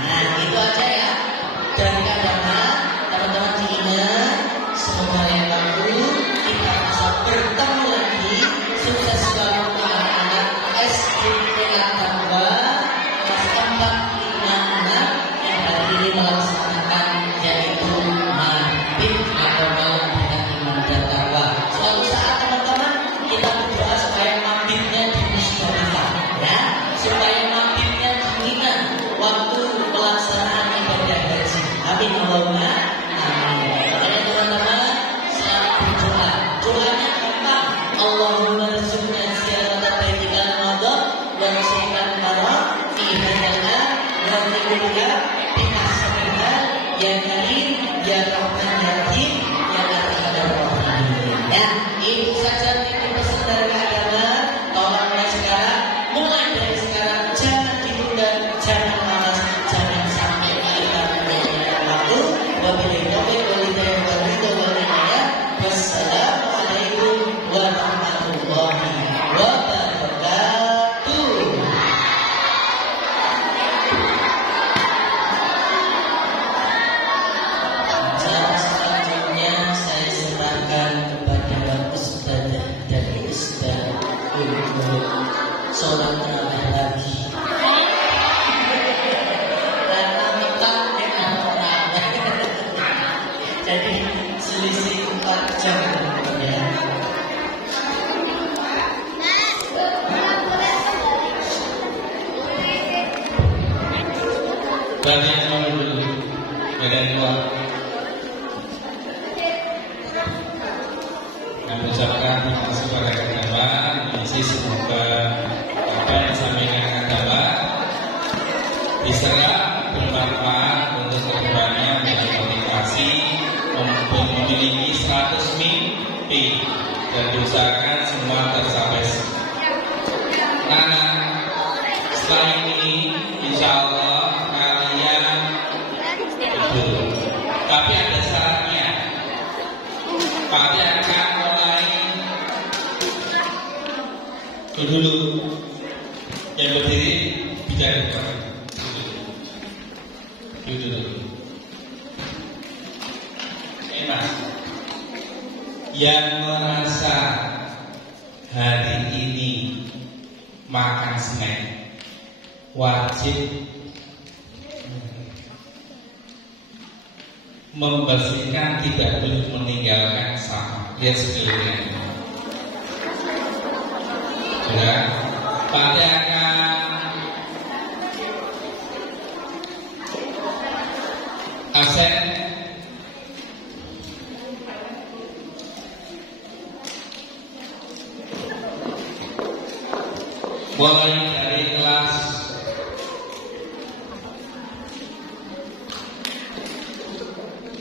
Nah, itu aja ya. Dan kadang-kadang teman-teman diingat, semoga yang lalu kita bisa bertemu lagi. Sukses selalu untuk anak-anak SD Takwa kelas 4, 5, 6 yang hari ini melaksanakan yaitu mabit atau malam iman dan takwa. Suatu saat teman-teman kita berdoa supaya mabitnya di Musdalifah, ya, supaya mabitnya di Mina waktu pelaksanaan ibadah haji. Amin Allahumma amin. Makanya teman-teman selalu berdoa. Doanya gampang. Allahumma rizqna ziyarata baitikal mu'adham wa rizqan haram fi hadana wa rizqna bi ahsanina ya karim ya rahman ya rahim ya arhamar rahimin. Ya, itu saja pesan dari agama. Tolong mulai dari sekarang jangan ditunda, jangan malas, jangan sampai kita menyanyikan waktu. Wabillahi taufiq wal hidayah wal ridha wal inayah. Wassalamualaikum warahmatullahi wabarakatuh. Dan selanjutnya saya serahkan kepada Ustazah dan Ustaz untuk sholat tarawih lagi. Karena kita dengan orang, jadi selisih 4 jam ya. Banyak dulu badan luar. Kami ucapkan terima kasih kepada agama. Semoga apa yang disampaikan agama bisa bermanfaat untuk kedepannya menjadi motivasi untuk memiliki 100 mimpi dan diusahakan semua tercapai. Nah, setelah ini insya Allah kalian itu, tapi ada syaratnya. Kalian akan mulai dulu yang berdiri bicara dulu. Mas, yang merasa hari ini makan snack wajib membersihkan, tidak boleh meninggalkan sampah. Lihat sekelilingnya. Ya, pada Asep boleh